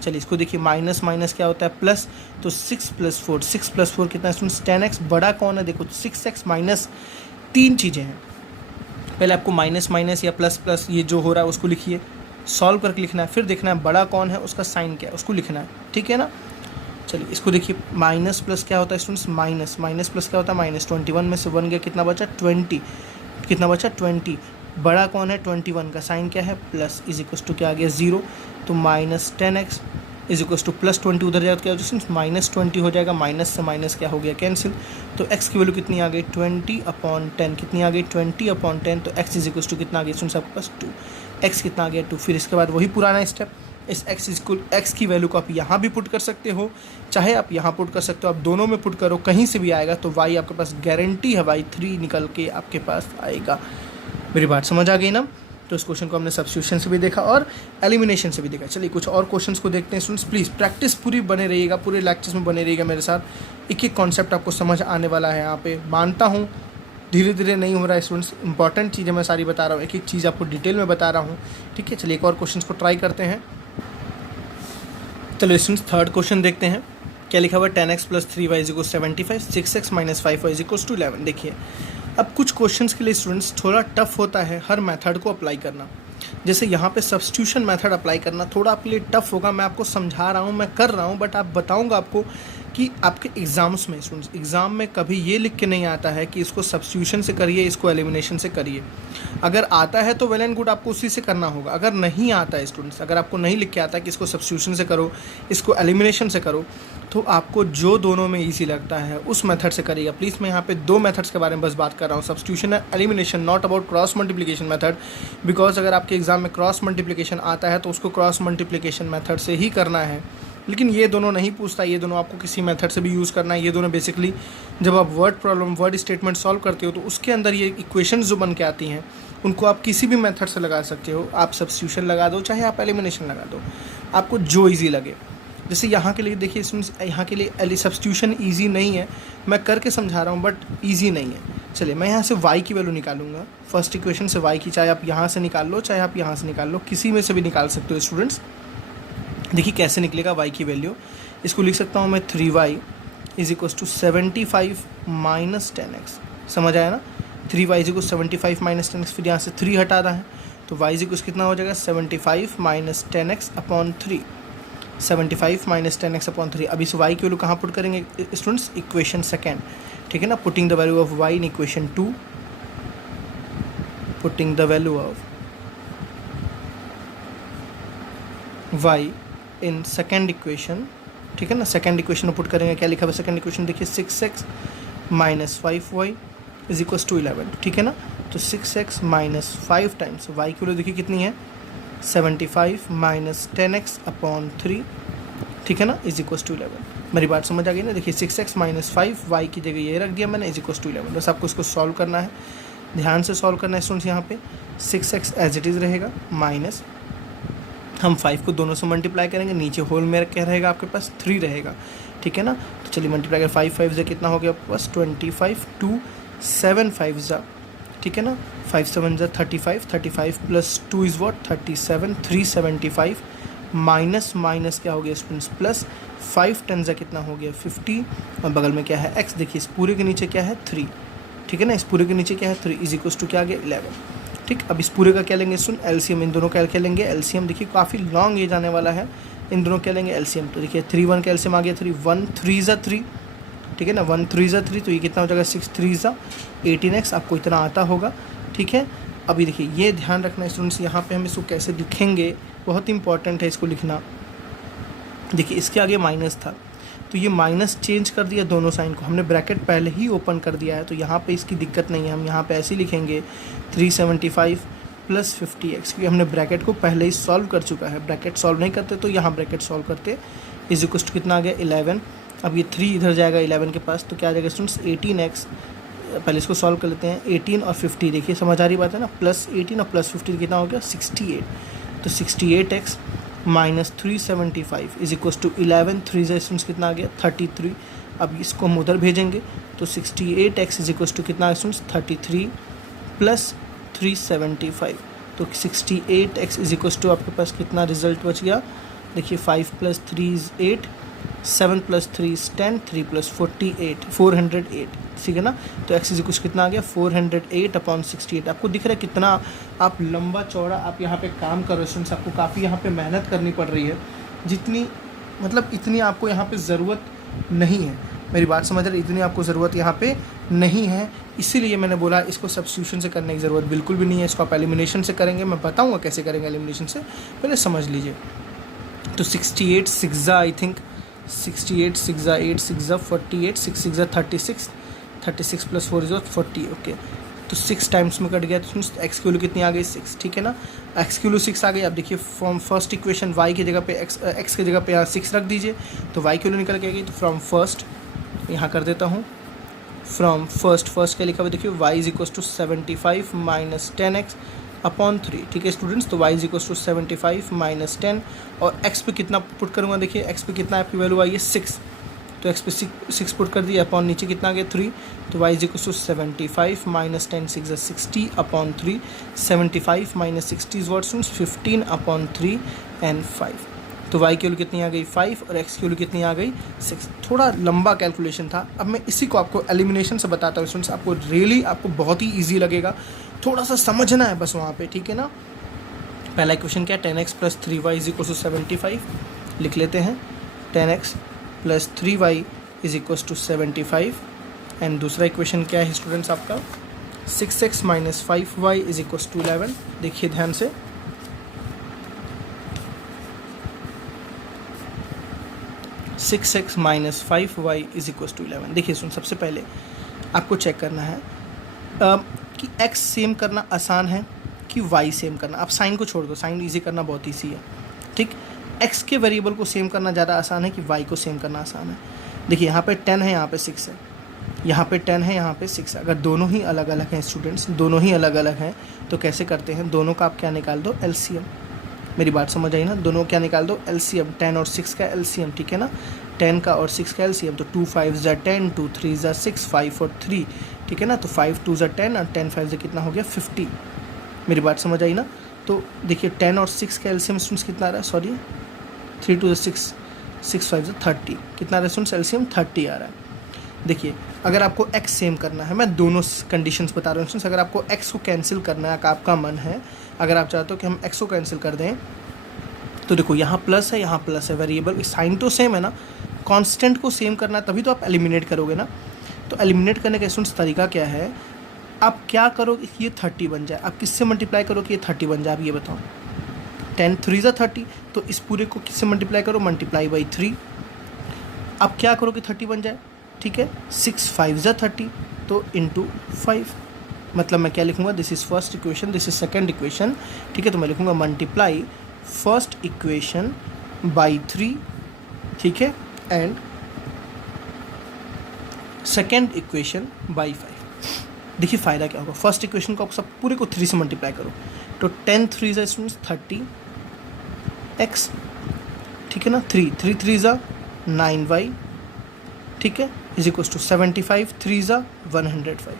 चलिए इसको देखिए, माइनस माइनस क्या होता है प्लस, तो 6 + 4, 6 + 4 कितना स्टूडेंट्स 10x। बड़ा कौन है देखो 6x माइनस, 3 चीज़ें हैं। पहले आपको माइनस माइनस या प्लस प्लस ये जो हो रहा है उसको लिखिए, सॉल्व करके लिखना है, फिर देखना है बड़ा कौन है उसका साइन क्या है उसको लिखना है, ठीक है ना। चलिए इसको देखिए, माइनस प्लस क्या होता है स्टूडेंट्स, माइनस माइनस प्लस क्या होता है माइनस, 21 में से 1 गया कितना बचा 20, कितना बचा 20, बड़ा कौन है 21 का साइन क्या है प्लस, इज इक्वस टू क्या आ गया 0, तो minus 10x is equals two plus 20 उधर जाएगा तो क्या हो जाएगा माइनस 20 हो जाएगा, माइनस से माइनस क्या हो गया कैंसिल, तो x की वैल्यू कितनी आ गई 20/10, कितनी आ गई 20/10, तो x इज इक्वस टू कितना आ गया स्टूडेंट्स आपके पास 2, x कितना आ गया 2, फिर इसके बाद वही पुराना स्टेप, इस x की वैल्यू को आप यहाँ भी पुट कर सकते हो, चाहे आप यहाँ पुट कर सकते हो, आप दोनों में पुट करो कहीं से भी आएगा, तो y आपके पास गारंटी है y 3 निकल के आपके पास आएगा। मेरी बात समझ आ गई ना। तो इस क्वेश्चन को हमने सब्स्टिट्यूशन से भी देखा और एलिमिनेशन से भी देखा। चलिए कुछ और क्वेश्चंस को देखते हैं स्टूडेंट्स, प्लीज़ प्रैक्टिस पूरी बने रहिएगा, पूरे लेक्चर्स में बने रहिएगा मेरे साथ, एक एक कॉन्सेप्ट आपको समझ आने वाला है। यहाँ पे मानता हूँ धीरे धीरे नहीं हो रहा है स्टूडेंट्स, इंपॉर्टेंट चीज़ें मैं सारी बता रहा हूँ, एक एक चीज़ आपको डिटेल में बता रहा हूँ, ठीक है। चलिए एक और क्वेश्चन को ट्राई करते हैं। चलो स्टूडेंट्स थर्ड क्वेश्चन देखते हैं, क्या लिखा हुआ 10x + 3y = 75, 6x - 5y = 11। देखिए अब कुछ क्वेश्चंस के लिए स्टूडेंट्स थोड़ा टफ होता है हर मेथड को अप्लाई करना, जैसे यहाँ पे सब्स्टिट्यूशन मेथड अप्लाई करना थोड़ा आपके लिए टफ होगा, मैं आपको समझा रहा हूँ, मैं कर रहा हूँ, बट आप बताऊँगा आपको कि आपके एग्ज़ाम्स में स्टूडेंट्स एग्ज़ाम में कभी ये लिख के नहीं आता है कि इसको सब्स्टिट्यूशन से करिए, इसको एलिमिनेशन से करिए। अगर आता है तो वेल एंड गुड, आपको उसी से करना होगा। अगर नहीं आता है स्टूडेंट्स, अगर आपको नहीं लिख के आता है कि इसको सब्स्टिट्यूशन से करो, इसको एलिमिनेशन से करो, तो आपको जो दोनों में ईजी लगता है उस मेथड से करिएगा। प्लीज़ मैं यहाँ पे दो मेथड्स के बारे में बस बात कर रहा हूँ, substitution and elimination, not about cross multiplication method, because अगर आपके एग्जाम में क्रॉस मल्टीप्लिकेशन आता है तो उसको क्रॉस मल्टीप्लिकेशन मेथड से ही करना है, लेकिन ये दोनों नहीं पूछता, ये दोनों आपको किसी मेथड से भी यूज़ करना है। ये दोनों बेसिकली जब आप word problem, word statement solve करते हो तो उसके अंदर ये इक्वेशंस जो बन के आती हैं उनको आप किसी भी मेथड से लगा सकते हो, आप सब्स्टिट्यूशन लगा दो चाहे आप एलिमिनेशन लगा दो, आपको जो ईजी लगे। जैसे यहाँ के लिए देखिए स्टूडेंट्स, यहाँ के लिए सब्स्टिट्यूशन ईजी नहीं है, मैं करके समझा रहा हूँ बट ईजी नहीं है। चलिए मैं यहाँ से y की वैल्यू निकालूंगा, फर्स्ट इक्वेशन से y की, चाहे आप यहाँ से निकाल लो चाहे आप यहाँ से निकाल लो, किसी में से भी निकाल सकते हो स्टूडेंट्स। देखिए कैसे निकलेगा y की वैल्यू, इसको लिख सकता हूँ मैं 3y = 75 - 10x, समझ आया ना। 3y = 75 - 10x, फिर यहाँ से 3 हटाना है तो y = कितना हो जाएगा 75 - 10x/3, 75 - 10x/3। अब इस y की वैल्यू कहाँ पुट करेंगे स्टूडेंट्स, इक्वेशन सेकेंड, ठीक है ना। Putting the value of y in equation 2, putting the value of y in second equation, ठीक है ना। सेकेंड इक्वेशन में पुट करेंगे, क्या लिखा है सेकेंड इक्वेशन, देखिए 6x - 5y = 11, ठीक है ना। तो 6x - 5 टाइम्स y की वैल्यू देखिए कितनी है 75 - 10x/3, ठीक है ना, = 11। मेरी बात समझ आ गई ना। देखिए 6x - 5 y की जगह ये रख दिया मैंने, = 11। बस आपको इसको सॉल्व करना है, ध्यान से सॉल्व करना है स्टूडेंट्स। यहाँ पे 6x एज इट इज़ रहेगा, माइनस हम 5 को दोनों से मल्टीप्लाई करेंगे, नीचे होल में क्या रहेगा आपके पास 3 रहेगा, ठीक है ना। तो चलिए मल्टीप्लाई कर 5 5 से कितना हो गया आपके पास 25, 2 7 5 जा, ठीक है ना, 5 7 जा 35, 35 + 2 इज़ व्हाट 37, 375 माइनस माइनस क्या हो गया स्टूडेंट्स प्लस 5 10 जा कितना हो गया 50, और बगल में क्या है x, देखिए इस पूरे के नीचे क्या है 3, ठीक है ना, इस पूरे के नीचे क्या है 3 = क्या आ गया 11, ठीक। अब इस पूरे का क्या लेंगे सुन एलसीएम, इन दोनों का क्या लेंगे एलसीएम, देखिए काफ़ी लॉन्ग ये जाने वाला है, इन दोनों क्या लेंगे एलसीएम, तो देखिए 3 1 का एलसीएम आ गया 3, 1 3 जा 3, ठीक है ना, 1 3 जा 3, तो ये कितना हो जाएगा 6 3 जा 18x, आपको इतना आता होगा, ठीक है। अभी देखिए ये ध्यान रखना स्टूडेंट्स, यहाँ पे हम इसको कैसे लिखेंगे बहुत इंपॉर्टेंट है इसको लिखना। देखिए इसके आगे माइनस था तो ये माइनस चेंज कर दिया दोनों साइन को, हमने ब्रैकेट पहले ही ओपन कर दिया है तो यहाँ पे इसकी दिक्कत नहीं है, हम यहाँ पे ऐसे लिखेंगे 375 + 50x, क्योंकि हमने ब्रैकेट को पहले ही सॉल्व कर चुका है। ब्रैकेट सॉल्व नहीं करते तो यहाँ ब्रैकेट सॉल्व करते, = कितना आ गया 11। अब ये 3 इधर जाएगा 11 के पास तो क्या आ जाएगा स्टूडेंट्स 18x, पहले इसको सॉल्व कर लेते हैं, 18 और 50, देखिए समझ आ रही बात है ना, +18 और +50 कितना हो गया 68, तो 68x - 375 = 11, 3 से स्टूडेंट्स कितना आ गया 33। अब इसको हम उधर भेजेंगे तो 68x = कितना स्टूडेंट्स 33 + 375, तो 68x = आपके पास कितना रिजल्ट बच गया, देखिए 5 + 3 = 8, 7 + 3 = 10, 3 + 48 408, ठीक है ना। तो x = कितना आ गया 408/68। आपको दिख रहा है कितना आप लंबा चौड़ा आप यहाँ पे काम कर रहे हो स्टूडेंट्स, आपको काफ़ी यहाँ पे मेहनत करनी पड़ रही है। जितनी मतलब इतनी आपको यहाँ पे ज़रूरत नहीं है, मेरी बात समझ रहे, इतनी आपको ज़रूरत यहाँ पे नहीं है, इसीलिए मैंने बोला इसको सब्स्टिट्यूशन से करने की ज़रूरत बिल्कुल भी नहीं है, इसको आप एलिमिनेशन से करेंगे, मैं बताऊँगा कैसे करेंगे एलिमिनेशन से, पहले समझ लीजिए। तो 68 6 I think 68 6 8 6 48 6 6 36 36 plus 4 is 40, okay. तो 6 टाइम्स में कट गया, तो एक्स की वैल्यू कितनी आ गई 6, ठीक है ना। एक्स की वैल्यू 6 आ गई। अब देखिए फ्रॉम फर्स्ट इक्वेशन वाई की जगह पे एक्स की जगह पे यहाँ 6 रख दीजिए, तो वाई की वैल्यू निकल के आएगी। तो फ्रॉम फर्स्ट यहाँ कर देता हूँ, फ्रॉम फर्स्ट क्या लिखा हुआ देखिए, y is equal to 75 minus 10x upon 3, ठीक है स्टूडेंट्स। तो y is equal to 75 minus 10, और एक्स पे कितना पुट करूँगा, देखिए एक्स पे कितना आपकी वैल्यू आई है 6, तो एक्स पे 6 पुट कर दिया, अपॉन नीचे कितना आ गया 3, तो y is equal to 75 minus 10 6 60 upon 3, 75 minus 60 is what students 15 upon 3 and 5, तो वाई की वैल्यू कितनी आ गई 5 और एक्स की वैल्यू कितनी आ गई 6। थोड़ा लंबा कैलकुलेशन था, अब मैं इसी को आपको एलिमिनेशन से बताता हूँ स्टूडेंट्स, आपको रियली आपको बहुत ही ईजी लगेगा, थोड़ा सा समझना है बस वहाँ पे, ठीक है ना। पहला इक्वेशन क्या है, 10x plus 3y is equal to 75, लिख लेते हैं 10x plus 3y is equal to 75, and दूसरा इक्वेशन क्या है स्टूडेंट्स आपका 6x minus 5y is equal to 11, देखिए ध्यान से, 6x minus 5y is equal to 11। देखिए सुन, सबसे पहले आपको चेक करना है कि x सेम करना आसान है कि y सेम करना। आप साइन को छोड़ दो, साइन इजी करना बहुत ईजी है, ठीक। x के वेरिएबल को सेम करना ज़्यादा आसान है कि y को सेम करना आसान है। देखिए यहाँ पे 10 है, यहाँ पे 6 है, यहाँ पे 10 है, यहाँ पे 6 है। अगर दोनों ही अलग अलग हैं स्टूडेंट्स, दोनों ही अलग अलग हैं, तो कैसे करते हैं, दोनों का आप क्या निकाल दो LCM। मेरी बात समझ आई ना, दोनों क्या निकाल दो LCM, 10 और 6 का LCM, ठीक है ना, 10 का और 6 का LCM, तो 2 5 ज़ा 10, 2 3 ज़ा 6, 5 और 3, ठीक है ना, तो 5 2 ज़ा 10 और 10 5 ज़ा कितना हो गया 50। मेरी बात समझ आई ना। तो देखिए 10 और 6 का LCM स्टूडेंट्स कितना आ रहा है, सॉरी 3 2 ज़ा 6, 6 5 ज़ा 30, कितना आ रहा है स्टूडेंट्स LCM 30 आ रहा है। देखिए अगर आपको x सेम करना है, मैं दोनों कंडीशंस बता रहा हूँ स्टूडेंट्स, अगर आपको x को कैंसिल करना है, आपका मन है, अगर आप चाहते हो कि हम x को कैंसिल कर दें, तो देखो यहाँ प्लस है, यहाँ प्लस है, वेरिएबल साइन तो सेम है ना, कांस्टेंट को सेम करना है तभी तो आप एलिमिनेट करोगे ना। तो एलिमिनेट करने का स्टूडेंट्स तरीका क्या है, आप क्या करो कि ये 30 बन जाए, आप किससे मल्टीप्लाई करो कि ये 30 बन जाए, आप ये बताओ। 10 3 ज़ा 30, तो इस पूरे को किससे मल्टीप्लाई करो, मल्टीप्लाई बाई 3। अब क्या करो कि 30 बन जाए, ठीक है, 6 5 ज़ा 30, तो इंटू 5, मतलब मैं क्या लिखूँगा, this is first equation, this is second equation, ठीक है। तो मैं लिखूँगा मल्टीप्लाई फर्स्ट इक्वेशन बाई 3, ठीक है, एंड सेकेंड इक्वेशन बाई 5। देखिए फ़ायदा क्या होगा, फर्स्ट इक्वेशन को आप सब पूरे को 3 से मल्टीप्लाई करो, तो 10 3 ज़ा स्टूडेंट्स 30x, ठीक है ना, 3 3 3 ज़ा 9y, ठीक है, इज इक्वल टू 75 3 ज़ा 105,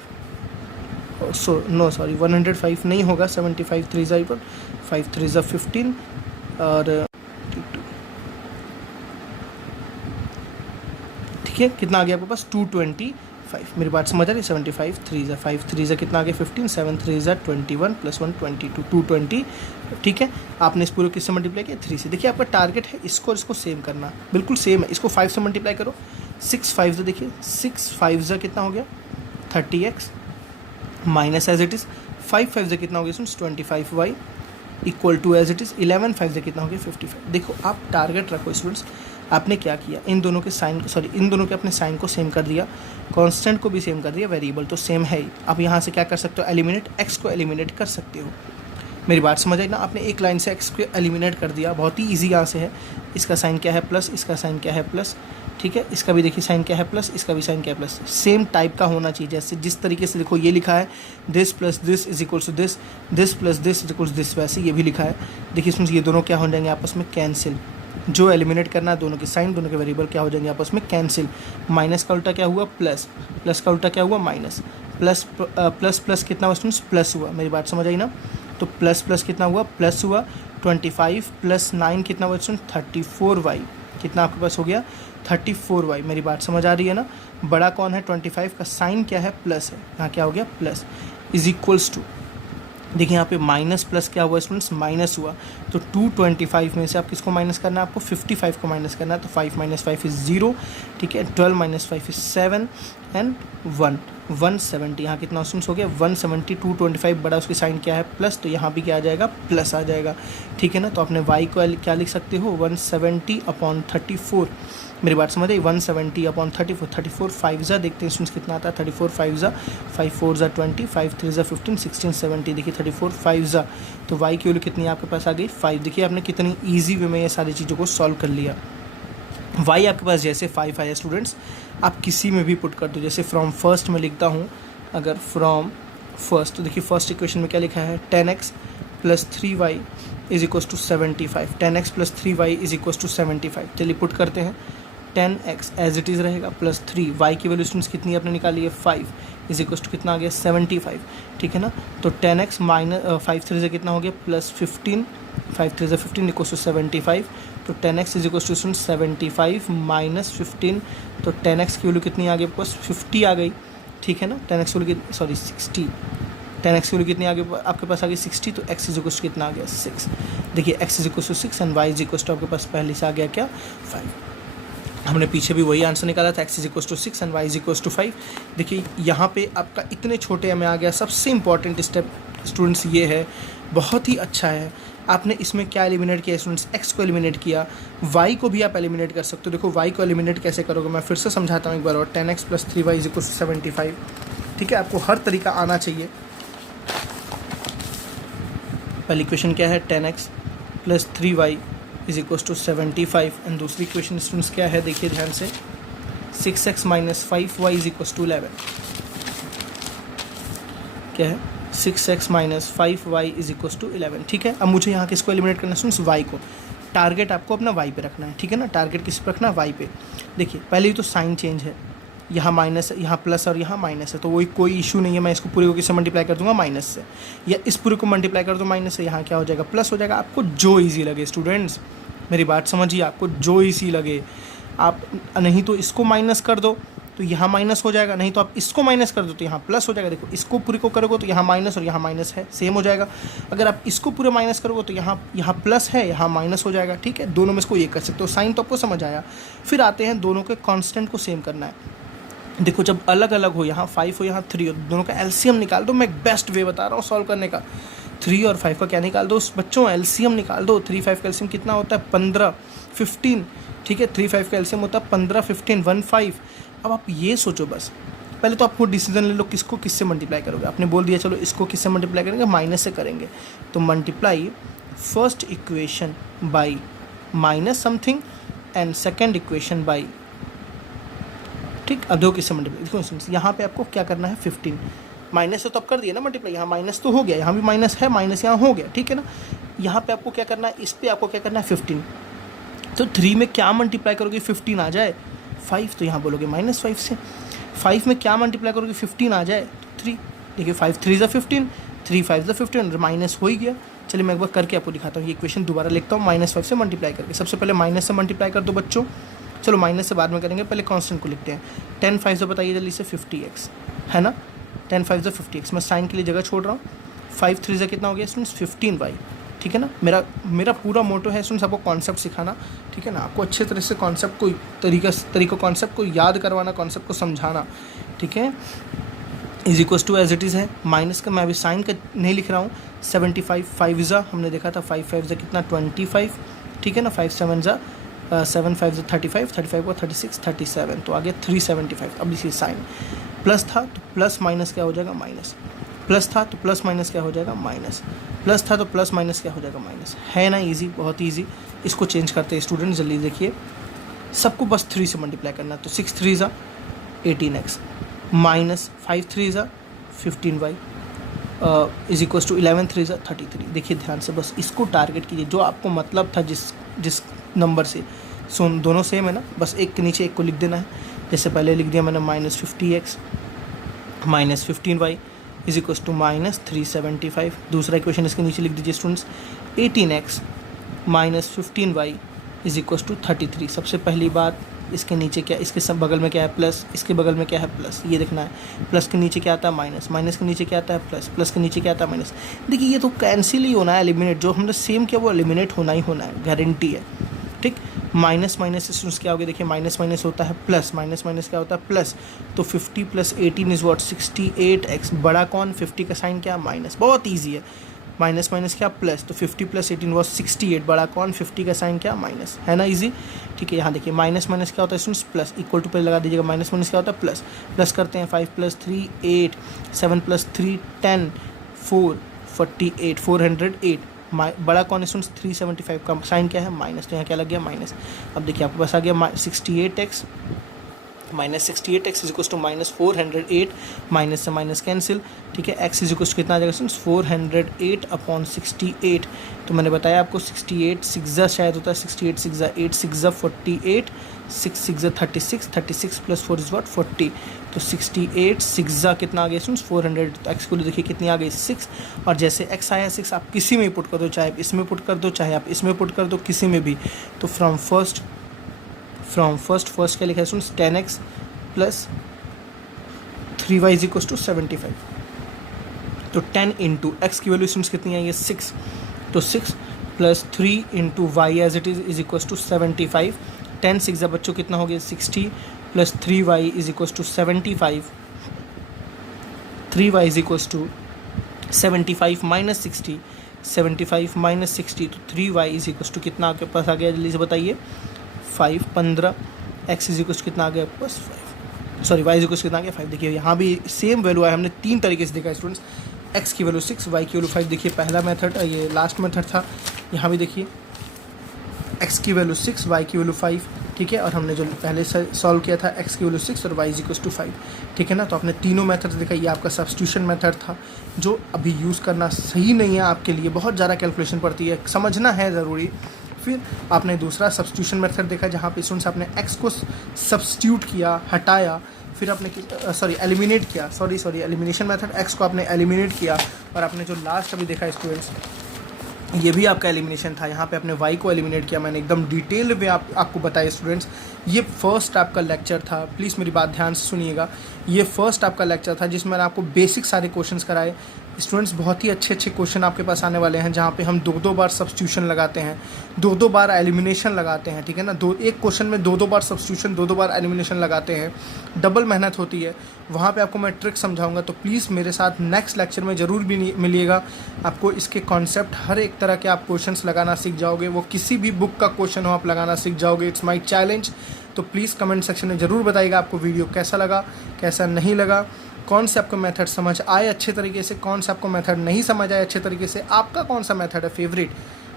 नो सॉरी 105 नहीं होगा, 75 3 ज़ा इक्वल 5 3 ज़ा 15 और ठीक है, कितना आ गया आपके पास 225। मेरी बात समझ आ रही है, 75 3 ज़ा 5 3 ज़ा कितना आ गया 15, 7 3 ज़ा 21 प्लस 1 22 220, ठीक है। आपने इस पूरे किससे मल्टीप्लाई किया 3 से। देखिए आपका टारगेट है इसको और इसको सेम करना, बिल्कुल सेम है, इसको 5 से मल्टीप्लाई करो, 6 5 ज़ा, देखिए 6 5 ज़ा कितना हो गया 30x minus as it is 5 5 ज़ा कितना हो गया 25y equal to as it is 11 5 ज़ा कितना हो गया 55। देखो आप टारगेट रखो स्टूडेंट्स, आपने क्या किया, इन दोनों के साइन को, सॉरी इन दोनों के अपने साइन को सेम कर दिया, कांस्टेंट को भी सेम कर दिया, वेरिएबल तो सेम है ही। आप यहाँ से क्या कर सकते हो, एलिमिनेट, x को एलिमिनेट कर सकते हो। मेरी बात समझ आई ना, आपने एक लाइन से x को एलिमिनेट कर दिया, बहुत ही ईजी यहाँ से है। इसका साइन क्या है प्लस, इसका साइन क्या है प्लस, ठीक है, इसका भी देखिए साइन क्या है प्लस, इसका भी साइन क्या है प्लस, सेम टाइप का होना चाहिए। जैसे जिस तरीके से देखो ये लिखा है this plus this is equals to this, this plus this is equals this, वैसे ये भी लिखा है। देखिए इसमें ये दोनों क्या हो जाएंगे आपस में कैंसिल, जो एलिमिनेट करना है दोनों के साइन, दोनों के वेरिएबल क्या हो जाएंगे आपस में कैंसिल। माइनस का उल्टा क्या हुआ प्लस, प्लस का उल्टा क्या हुआ माइनस, प्लस प्लस प्लस कितना हुआ स्टूडेंट्स प्लस हुआ। मेरी बात समझ आई ना, तो प्लस प्लस कितना हुआ प्लस हुआ, 25 प्लस 9 कितना हुआ स्टूडेंट 34y, कितना आपके पास हो गया 34y। मेरी बात समझ आ रही है ना, बड़ा कौन है 25 का साइन क्या है प्लस है, यहाँ क्या हो गया प्लस, इज इक्वल्स टू देखिए यहाँ पे माइनस प्लस क्या हुआ स्टूडेंट्स, माइनस हुआ। तो 225 में से आप किसको माइनस करना है, आपको 55 को माइनस करना है। तो 5 - 5 इज़ 0, ठीक है। 12 - 5 इज़ 7 एंड 1 170। यहाँ कितना स्टूडेंट्स हो गया 170। 225 बड़ा उसकी साइन क्या है प्लस, तो यहाँ भी क्या आ जाएगा प्लस आ जाएगा, ठीक है ना। तो अपने वाई को क्या लिख सकते हो 170/34। मेरी बात समझ आई, 170/34। 34 5 ज़ा देखते हैं स्टूडेंट्स कितना आता है। 34 5 ज़ा 5 4 ज़ा 20, 5 3 ज़ा 15, 16 70। देखिए 34 5 ज़ा, तो वाई की वैल्यू कितनी आपके पास आ गई 5। देखिए आपने कितनी ईजी वे में ये सारी चीज़ों को सॉल्व कर लिया। वाई आपके पास जैसे 5 आया स्टूडेंट्स, आप किसी में भी पुट कर दो। जैसे फ्रॉम फर्स्ट में लिखता हूँ, अगर फ्रॉम फर्स्ट, तो देखिए फर्स्ट इक्वेशन में क्या लिखा है 10x + 3y = 75। 10x + 3y = 75। चलिए पुट करते हैं। 10x एज इट इज़ रहेगा प्लस 3, वाई की वैल्यू स्टूडेंट्स कितनी आपने निकाली है 5 = कितना आ गया 75, ठीक है ना। तो 10x - 5 3 से कितना हो गया +15, 5 3 15 = 75। तो 10x = 75 - 15, तो 10x की वैल्यू कितनी आ गई बस 50 आ गई, ठीक है ना। 10x की वैल्यू 60, 10x की वैल्यू कितनी आ गई आपके पास आ गई 60। तो x = कितना आ गया 6। देखिए x = 6 एंड y = आपके पास पहले से आ गया क्या 5। हमने पीछे भी वही आंसर निकाला था, x = 6 एंड y = 5। देखिए यहाँ पे आपका इतने छोटे में आ गया। सबसे इंपॉर्टेंट स्टेप स्टूडेंट्स ये है, बहुत ही अच्छा है। आपने इसमें क्या एलिमिनेट किया स्टूडेंट्स, x को एलिमिनेट किया, y को भी आप एलिमिनेट कर सकते हो। देखो y को एलिमिनेट कैसे करोगे, मैं फिर से समझाता हूँ एक बार और। 10x + 3y = 75, ठीक है। आपको हर तरीका आना चाहिए। पहली इक्वेशन क्या है 10x + 3y = 75 एंड दूसरी इक्वेशन स्टूडेंट्स क्या है देखिए ध्यान से, 6x - 5y = 11। क्या है 6x - 5y = 11, ठीक है। अब मुझे यहाँ किसको एलिमिनेट करना है स्टूडेंट्स, y को। टारगेट आपको अपना y पे रखना है, ठीक है ना। टारगेट किस पे रखना है y पे। देखिए पहले ही तो साइन चेंज है, यहाँ माइनस है, यहाँ प्लस और यहाँ माइनस है, तो वही कोई इशू नहीं है। मैं इसको पूरे को किससे मल्टीप्लाई कर दूंगा माइनस से, या इस पूरे को मल्टीप्लाई कर दूँ माइनस से, यहाँ क्या हो जाएगा प्लस हो जाएगा। आपको जो ईजी लगे स्टूडेंट्स, मेरी बात समझिए, आपको जो ईजी लगे। आप नहीं तो इसको माइनस कर दो तो यहाँ माइनस हो जाएगा, नहीं तो आप इसको माइनस कर दो तो यहाँ प्लस हो जाएगा। देखो इसको पूरे को करोगे तो यहाँ माइनस और यहाँ माइनस है, सेम हो जाएगा। अगर आप इसको पूरे माइनस करोगे तो यहाँ प्लस है, यहाँ माइनस हो जाएगा, ठीक है। दोनों में इसको ये कर सकते हो। साइन तो आपको समझ आया। फिर आते हैं दोनों के कांस्टेंट को सेम करना है। देखो जब अलग अलग हो, यहाँ 5 हो यहाँ 3 हो, दोनों का एलसीएम निकाल दो। मैं एक बेस्ट वे बता रहा हूँ सॉल्व करने का। 3 और 5 का क्या निकाल दो बच्चों, एलसीएम निकाल दो। 3 5 का एलसीएम कितना होता है 15 15, ठीक है। 3 5 का एलसीएम होता है 15 15 1 5। अब आप ये सोचो बस, पहले तो आपको डिसीजन ले लो किसको किससे मल्टीप्लाई करोगे। आपने बोल दिया चलो इसको किससे मल्टीप्लाई करेंगे, माइनस से करेंगे। तो multiply first equation by minus something and second equation by, ठीक। अब दो किससे मल्टीप्लाई, देखो यहाँ पे आपको क्या करना है 15। माइनस से तो अब कर दिया ना मल्टीप्लाई, यहाँ माइनस तो हो गया, यहाँ भी माइनस है, माइनस यहाँ हो गया, ठीक है ना। यहाँ पे आपको क्या करना है, इस पे आपको क्या करना है 15। तो 3 में क्या मल्टीप्लाई करोगे 15 आ जाए 5, तो यहाँ बोलोगे -5 से। 5 में क्या मल्टीप्लाई करोगे 15 आ जाए 3। देखिए 5 3 ज़ा 15, 3 5 ज़ा 15, माइनस हो ही गया। चलिए मैं एक बार करके आपको दिखाता हूँ। ये इक्वेशन दोबारा लिखता हूँ, -5 से मल्टीप्लाई करके। सबसे पहले माइनस से मल्टीप्लाई कर दो बच्चों, चलो माइनस से बाद में करेंगे, पहले कांस्टेंट को लिखते हैं। 10 5 से बताइए जल्दी से 50x है ना। 10 5 से 50x, मैं साइन के लिए जगह छोड़ रहा हूँ। 5 3 से कितना हो गया स्टूडेंट्स 15y, ठीक है ना। मेरा पूरा मोटो है स्टूडेंट्स आपको कॉन्सेप्ट सिखाना, ठीक है ना। आपको अच्छे तरह से कॉन्सेप्ट को तरीका कॉन्सेप्ट को याद करवाना, कॉन्सेप्ट को समझाना, ठीक है। = एज इट इज़ है। माइनस का मैं अभी साइन का नहीं लिख रहा हूँ। 75 5 ज़ा हमने देखा था, 5 5 ज़ा कितना 25, ठीक है ना। 5 7 ज़ा 7 5 ज़ा 35, 35 को 36 37, तो आ गया 375। अब इसी साइन प्लस था तो प्लस माइनस क्या हो जाएगा माइनस, प्लस था तो प्लस माइनस क्या हो जाएगा माइनस, प्लस था तो प्लस माइनस क्या हो जाएगा माइनस। है ना इजी, बहुत ईजी। इसको चेंज करते हैं स्टूडेंट, जल्दी देखिए। सबको बस 3 से मल्टीप्लाई करना है। तो 6 3 ज़ा 18x माइनस 5 3 ज़ा 15y = 11 3 ज़ा 33। देखिए ध्यान से, बस इसको टारगेट कीजिए जो आपको मतलब था जिस नंबर से। दोनों सेम है ना, बस एक के नीचे एक को लिख देना है। जैसे पहले लिख दिया मैंने -50x - 15y = -375। दूसरा इक्वेशन इसके नीचे लिख दीजिए स्टूडेंट्स, 18x - 15y = 33। सबसे पहली बात इसके नीचे क्या, इसके सब बगल में क्या है प्लस, इसके बगल में क्या है प्लस, ये देखना है। प्लस के नीचे क्या आता है माइनस, माइनस के नीचे क्या आता है प्लस, प्लस के नीचे क्या आता है माइनस। देखिए ये तो कैंसिल ही होना है, एलिमिनेट, जो हमने सेम किया वो एलिमिनेट होना ही होना है, गारंटी है, ठीक। माइनस माइनस से स्टूडेंट्स क्या हो गया, देखिए माइनस माइनस होता है प्लस, माइनस माइनस क्या होता है प्लस, तो 50 + 18 इज़ व्हाट 68x, बड़ा कौन 50 का साइन क्या माइनस, बहुत ईजी है, माइनस माइनस क्या प्लस, तो 50 + 18 वॉज 68, बड़ा कौन 50 का साइन क्या माइनस, है ना ईजी, ठीक है। यहाँ देखिए माइनस माइनस क्या होता है स्टूडेंट्स प्लस, इक्वल टू पहले लगा दीजिएगा, माइनस माइनस क्या होता है प्लस, प्लस करते हैं 5 + 3 8, 7 + 3 10, 4 48, 408, बड़ा कौन है स्टूडेंट्स 375 का साइन क्या है माइनस, तो यहाँ क्या लग गया माइनस। अब देखिए आपके पास आ गया 68x, minus 68x is to minus 408, minus से माइनस कैंसिल, ठीक है। x इज कितना आ जाएगा स्टूडेंट्स 408/68, तो मैंने बताया आपको 68 6 शायद होता है, 68 6 8 6 48, 6 6 36, 36 + 4 इज व्हाट 40, तो 68 6 कितना आ गया स्टूडेंट्स 400, तो x को लिखिए कितनी आ गई 6, और जैसे x आया 6 आप किसी में पुट कर दो, चाहे आप इसमें पुट कर दो, चाहे आप इसमें पुट कर दो, किसी में भी, तो फ्रॉम फर्स्ट क्या लिखा है स्टूडेंट्स 10x + 3y = 75, तो 10 × x की वैल्यू स्टूडेंट्स कितनी आई है 6, तो 6 + 3 × y एज इट इज़ = 75, 10 6 बच्चों कितना हो गया 60 + 3y = 75, 3y = 75 - 60, 75 - 60, तो 3y = कितना आपके पास आ गया, जल्दी से बताइए 5 15, x = कितना आ गया आपके पास 5, सॉरी y = कितना आ गया 5। देखिए यहाँ भी सेम वैल्यू है, हमने 3 तरीके से देखा स्टूडेंट्स, x की वैल्यू 6, y की वैल्यू 5, देखिए पहला मेथड, ये लास्ट मेथड था, यहाँ भी देखिए x की वैल्यू 6, y की वैल्यू 5, ठीक है, और हमने जो पहले से सॉल्व किया था x की वैल्यू 6 और y = 5, ठीक है ना। तो आपने तीनों मेथड देखा, ये आपका सब्स्टिट्यूशन मेथड था जो अभी यूज़ करना सही नहीं है आपके लिए, बहुत ज़्यादा कैलकुलेशन पड़ती है, समझना है ज़रूरी। फिर आपने दूसरा सब्स्टिट्यूशन मेथड देखा जहाँ पे स्टूडेंट्स आपने x को सब्स्टिट्यूट किया, हटाया, फिर आपने एलिमिनेट किया, एलिमिनेशन मेथड, x को आपने एलिमिनेट किया, और आपने जो लास्ट अभी देखा स्टूडेंट्स ये भी आपका एलिमिनेशन था, यहाँ पे आपने y को एलिमिनेट किया, मैंने एकदम डिटेल में आपको बताया स्टूडेंट्स। ये फर्स्ट आपका लेक्चर था, प्लीज़ मेरी बात ध्यान से सुनिएगा, ये फर्स्ट आपका लेक्चर था जिसमें मैंने आपको बेसिक सारे क्वेश्चंस कराए स्टूडेंट्स। बहुत ही अच्छे अच्छे क्वेश्चन आपके पास आने वाले हैं, जहाँ पे हम 2-2 बार सब्स्टिट्यूशन लगाते हैं, 2-2 बार एलिमिनेशन लगाते हैं, ठीक है ना, एक क्वेश्चन में 2-2 बार सब्स्टिट्यूशन, 2-2 बार एलिमिनेशन लगाते हैं, डबल मेहनत होती है, वहाँ पे आपको मैं ट्रिक समझाऊंगा, तो प्लीज़ मेरे साथ नेक्स्ट लेक्चर में ज़रूर भी मिलिएगा। आपको इसके कॉन्सेप्ट, हर एक तरह के आप क्वेश्चंस लगाना सीख जाओगे, वो किसी भी बुक का क्वेश्चन हो आप लगाना सीख जाओगे, इट्स माई चैलेंज। तो प्लीज़ कमेंट सेक्शन में ज़रूर बताइएगा आपको वीडियो कैसा लगा, कैसा नहीं लगा, कौन से आपको मेथड समझ आए अच्छे तरीके से, कौन सा आपको मेथड नहीं समझ आए अच्छे तरीके से, आपका कौन सा मेथड है फेवरेट,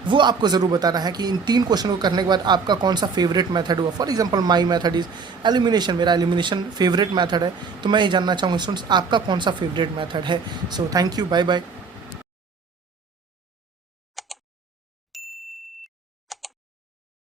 वो आपको ज़रूर बताना है कि इन 3 क्वेश्चन को करने के बाद आपका कौन सा फेवरेट मेथड हुआ। For example my method is elimination, मेरा एलिमिनेशन फेवरेट मेथड है, तो मैं ये जानना चाहूँगा स्टूडेंट्स आपका कौन सा फेवरेट मेथड है। So thank you, bye bye.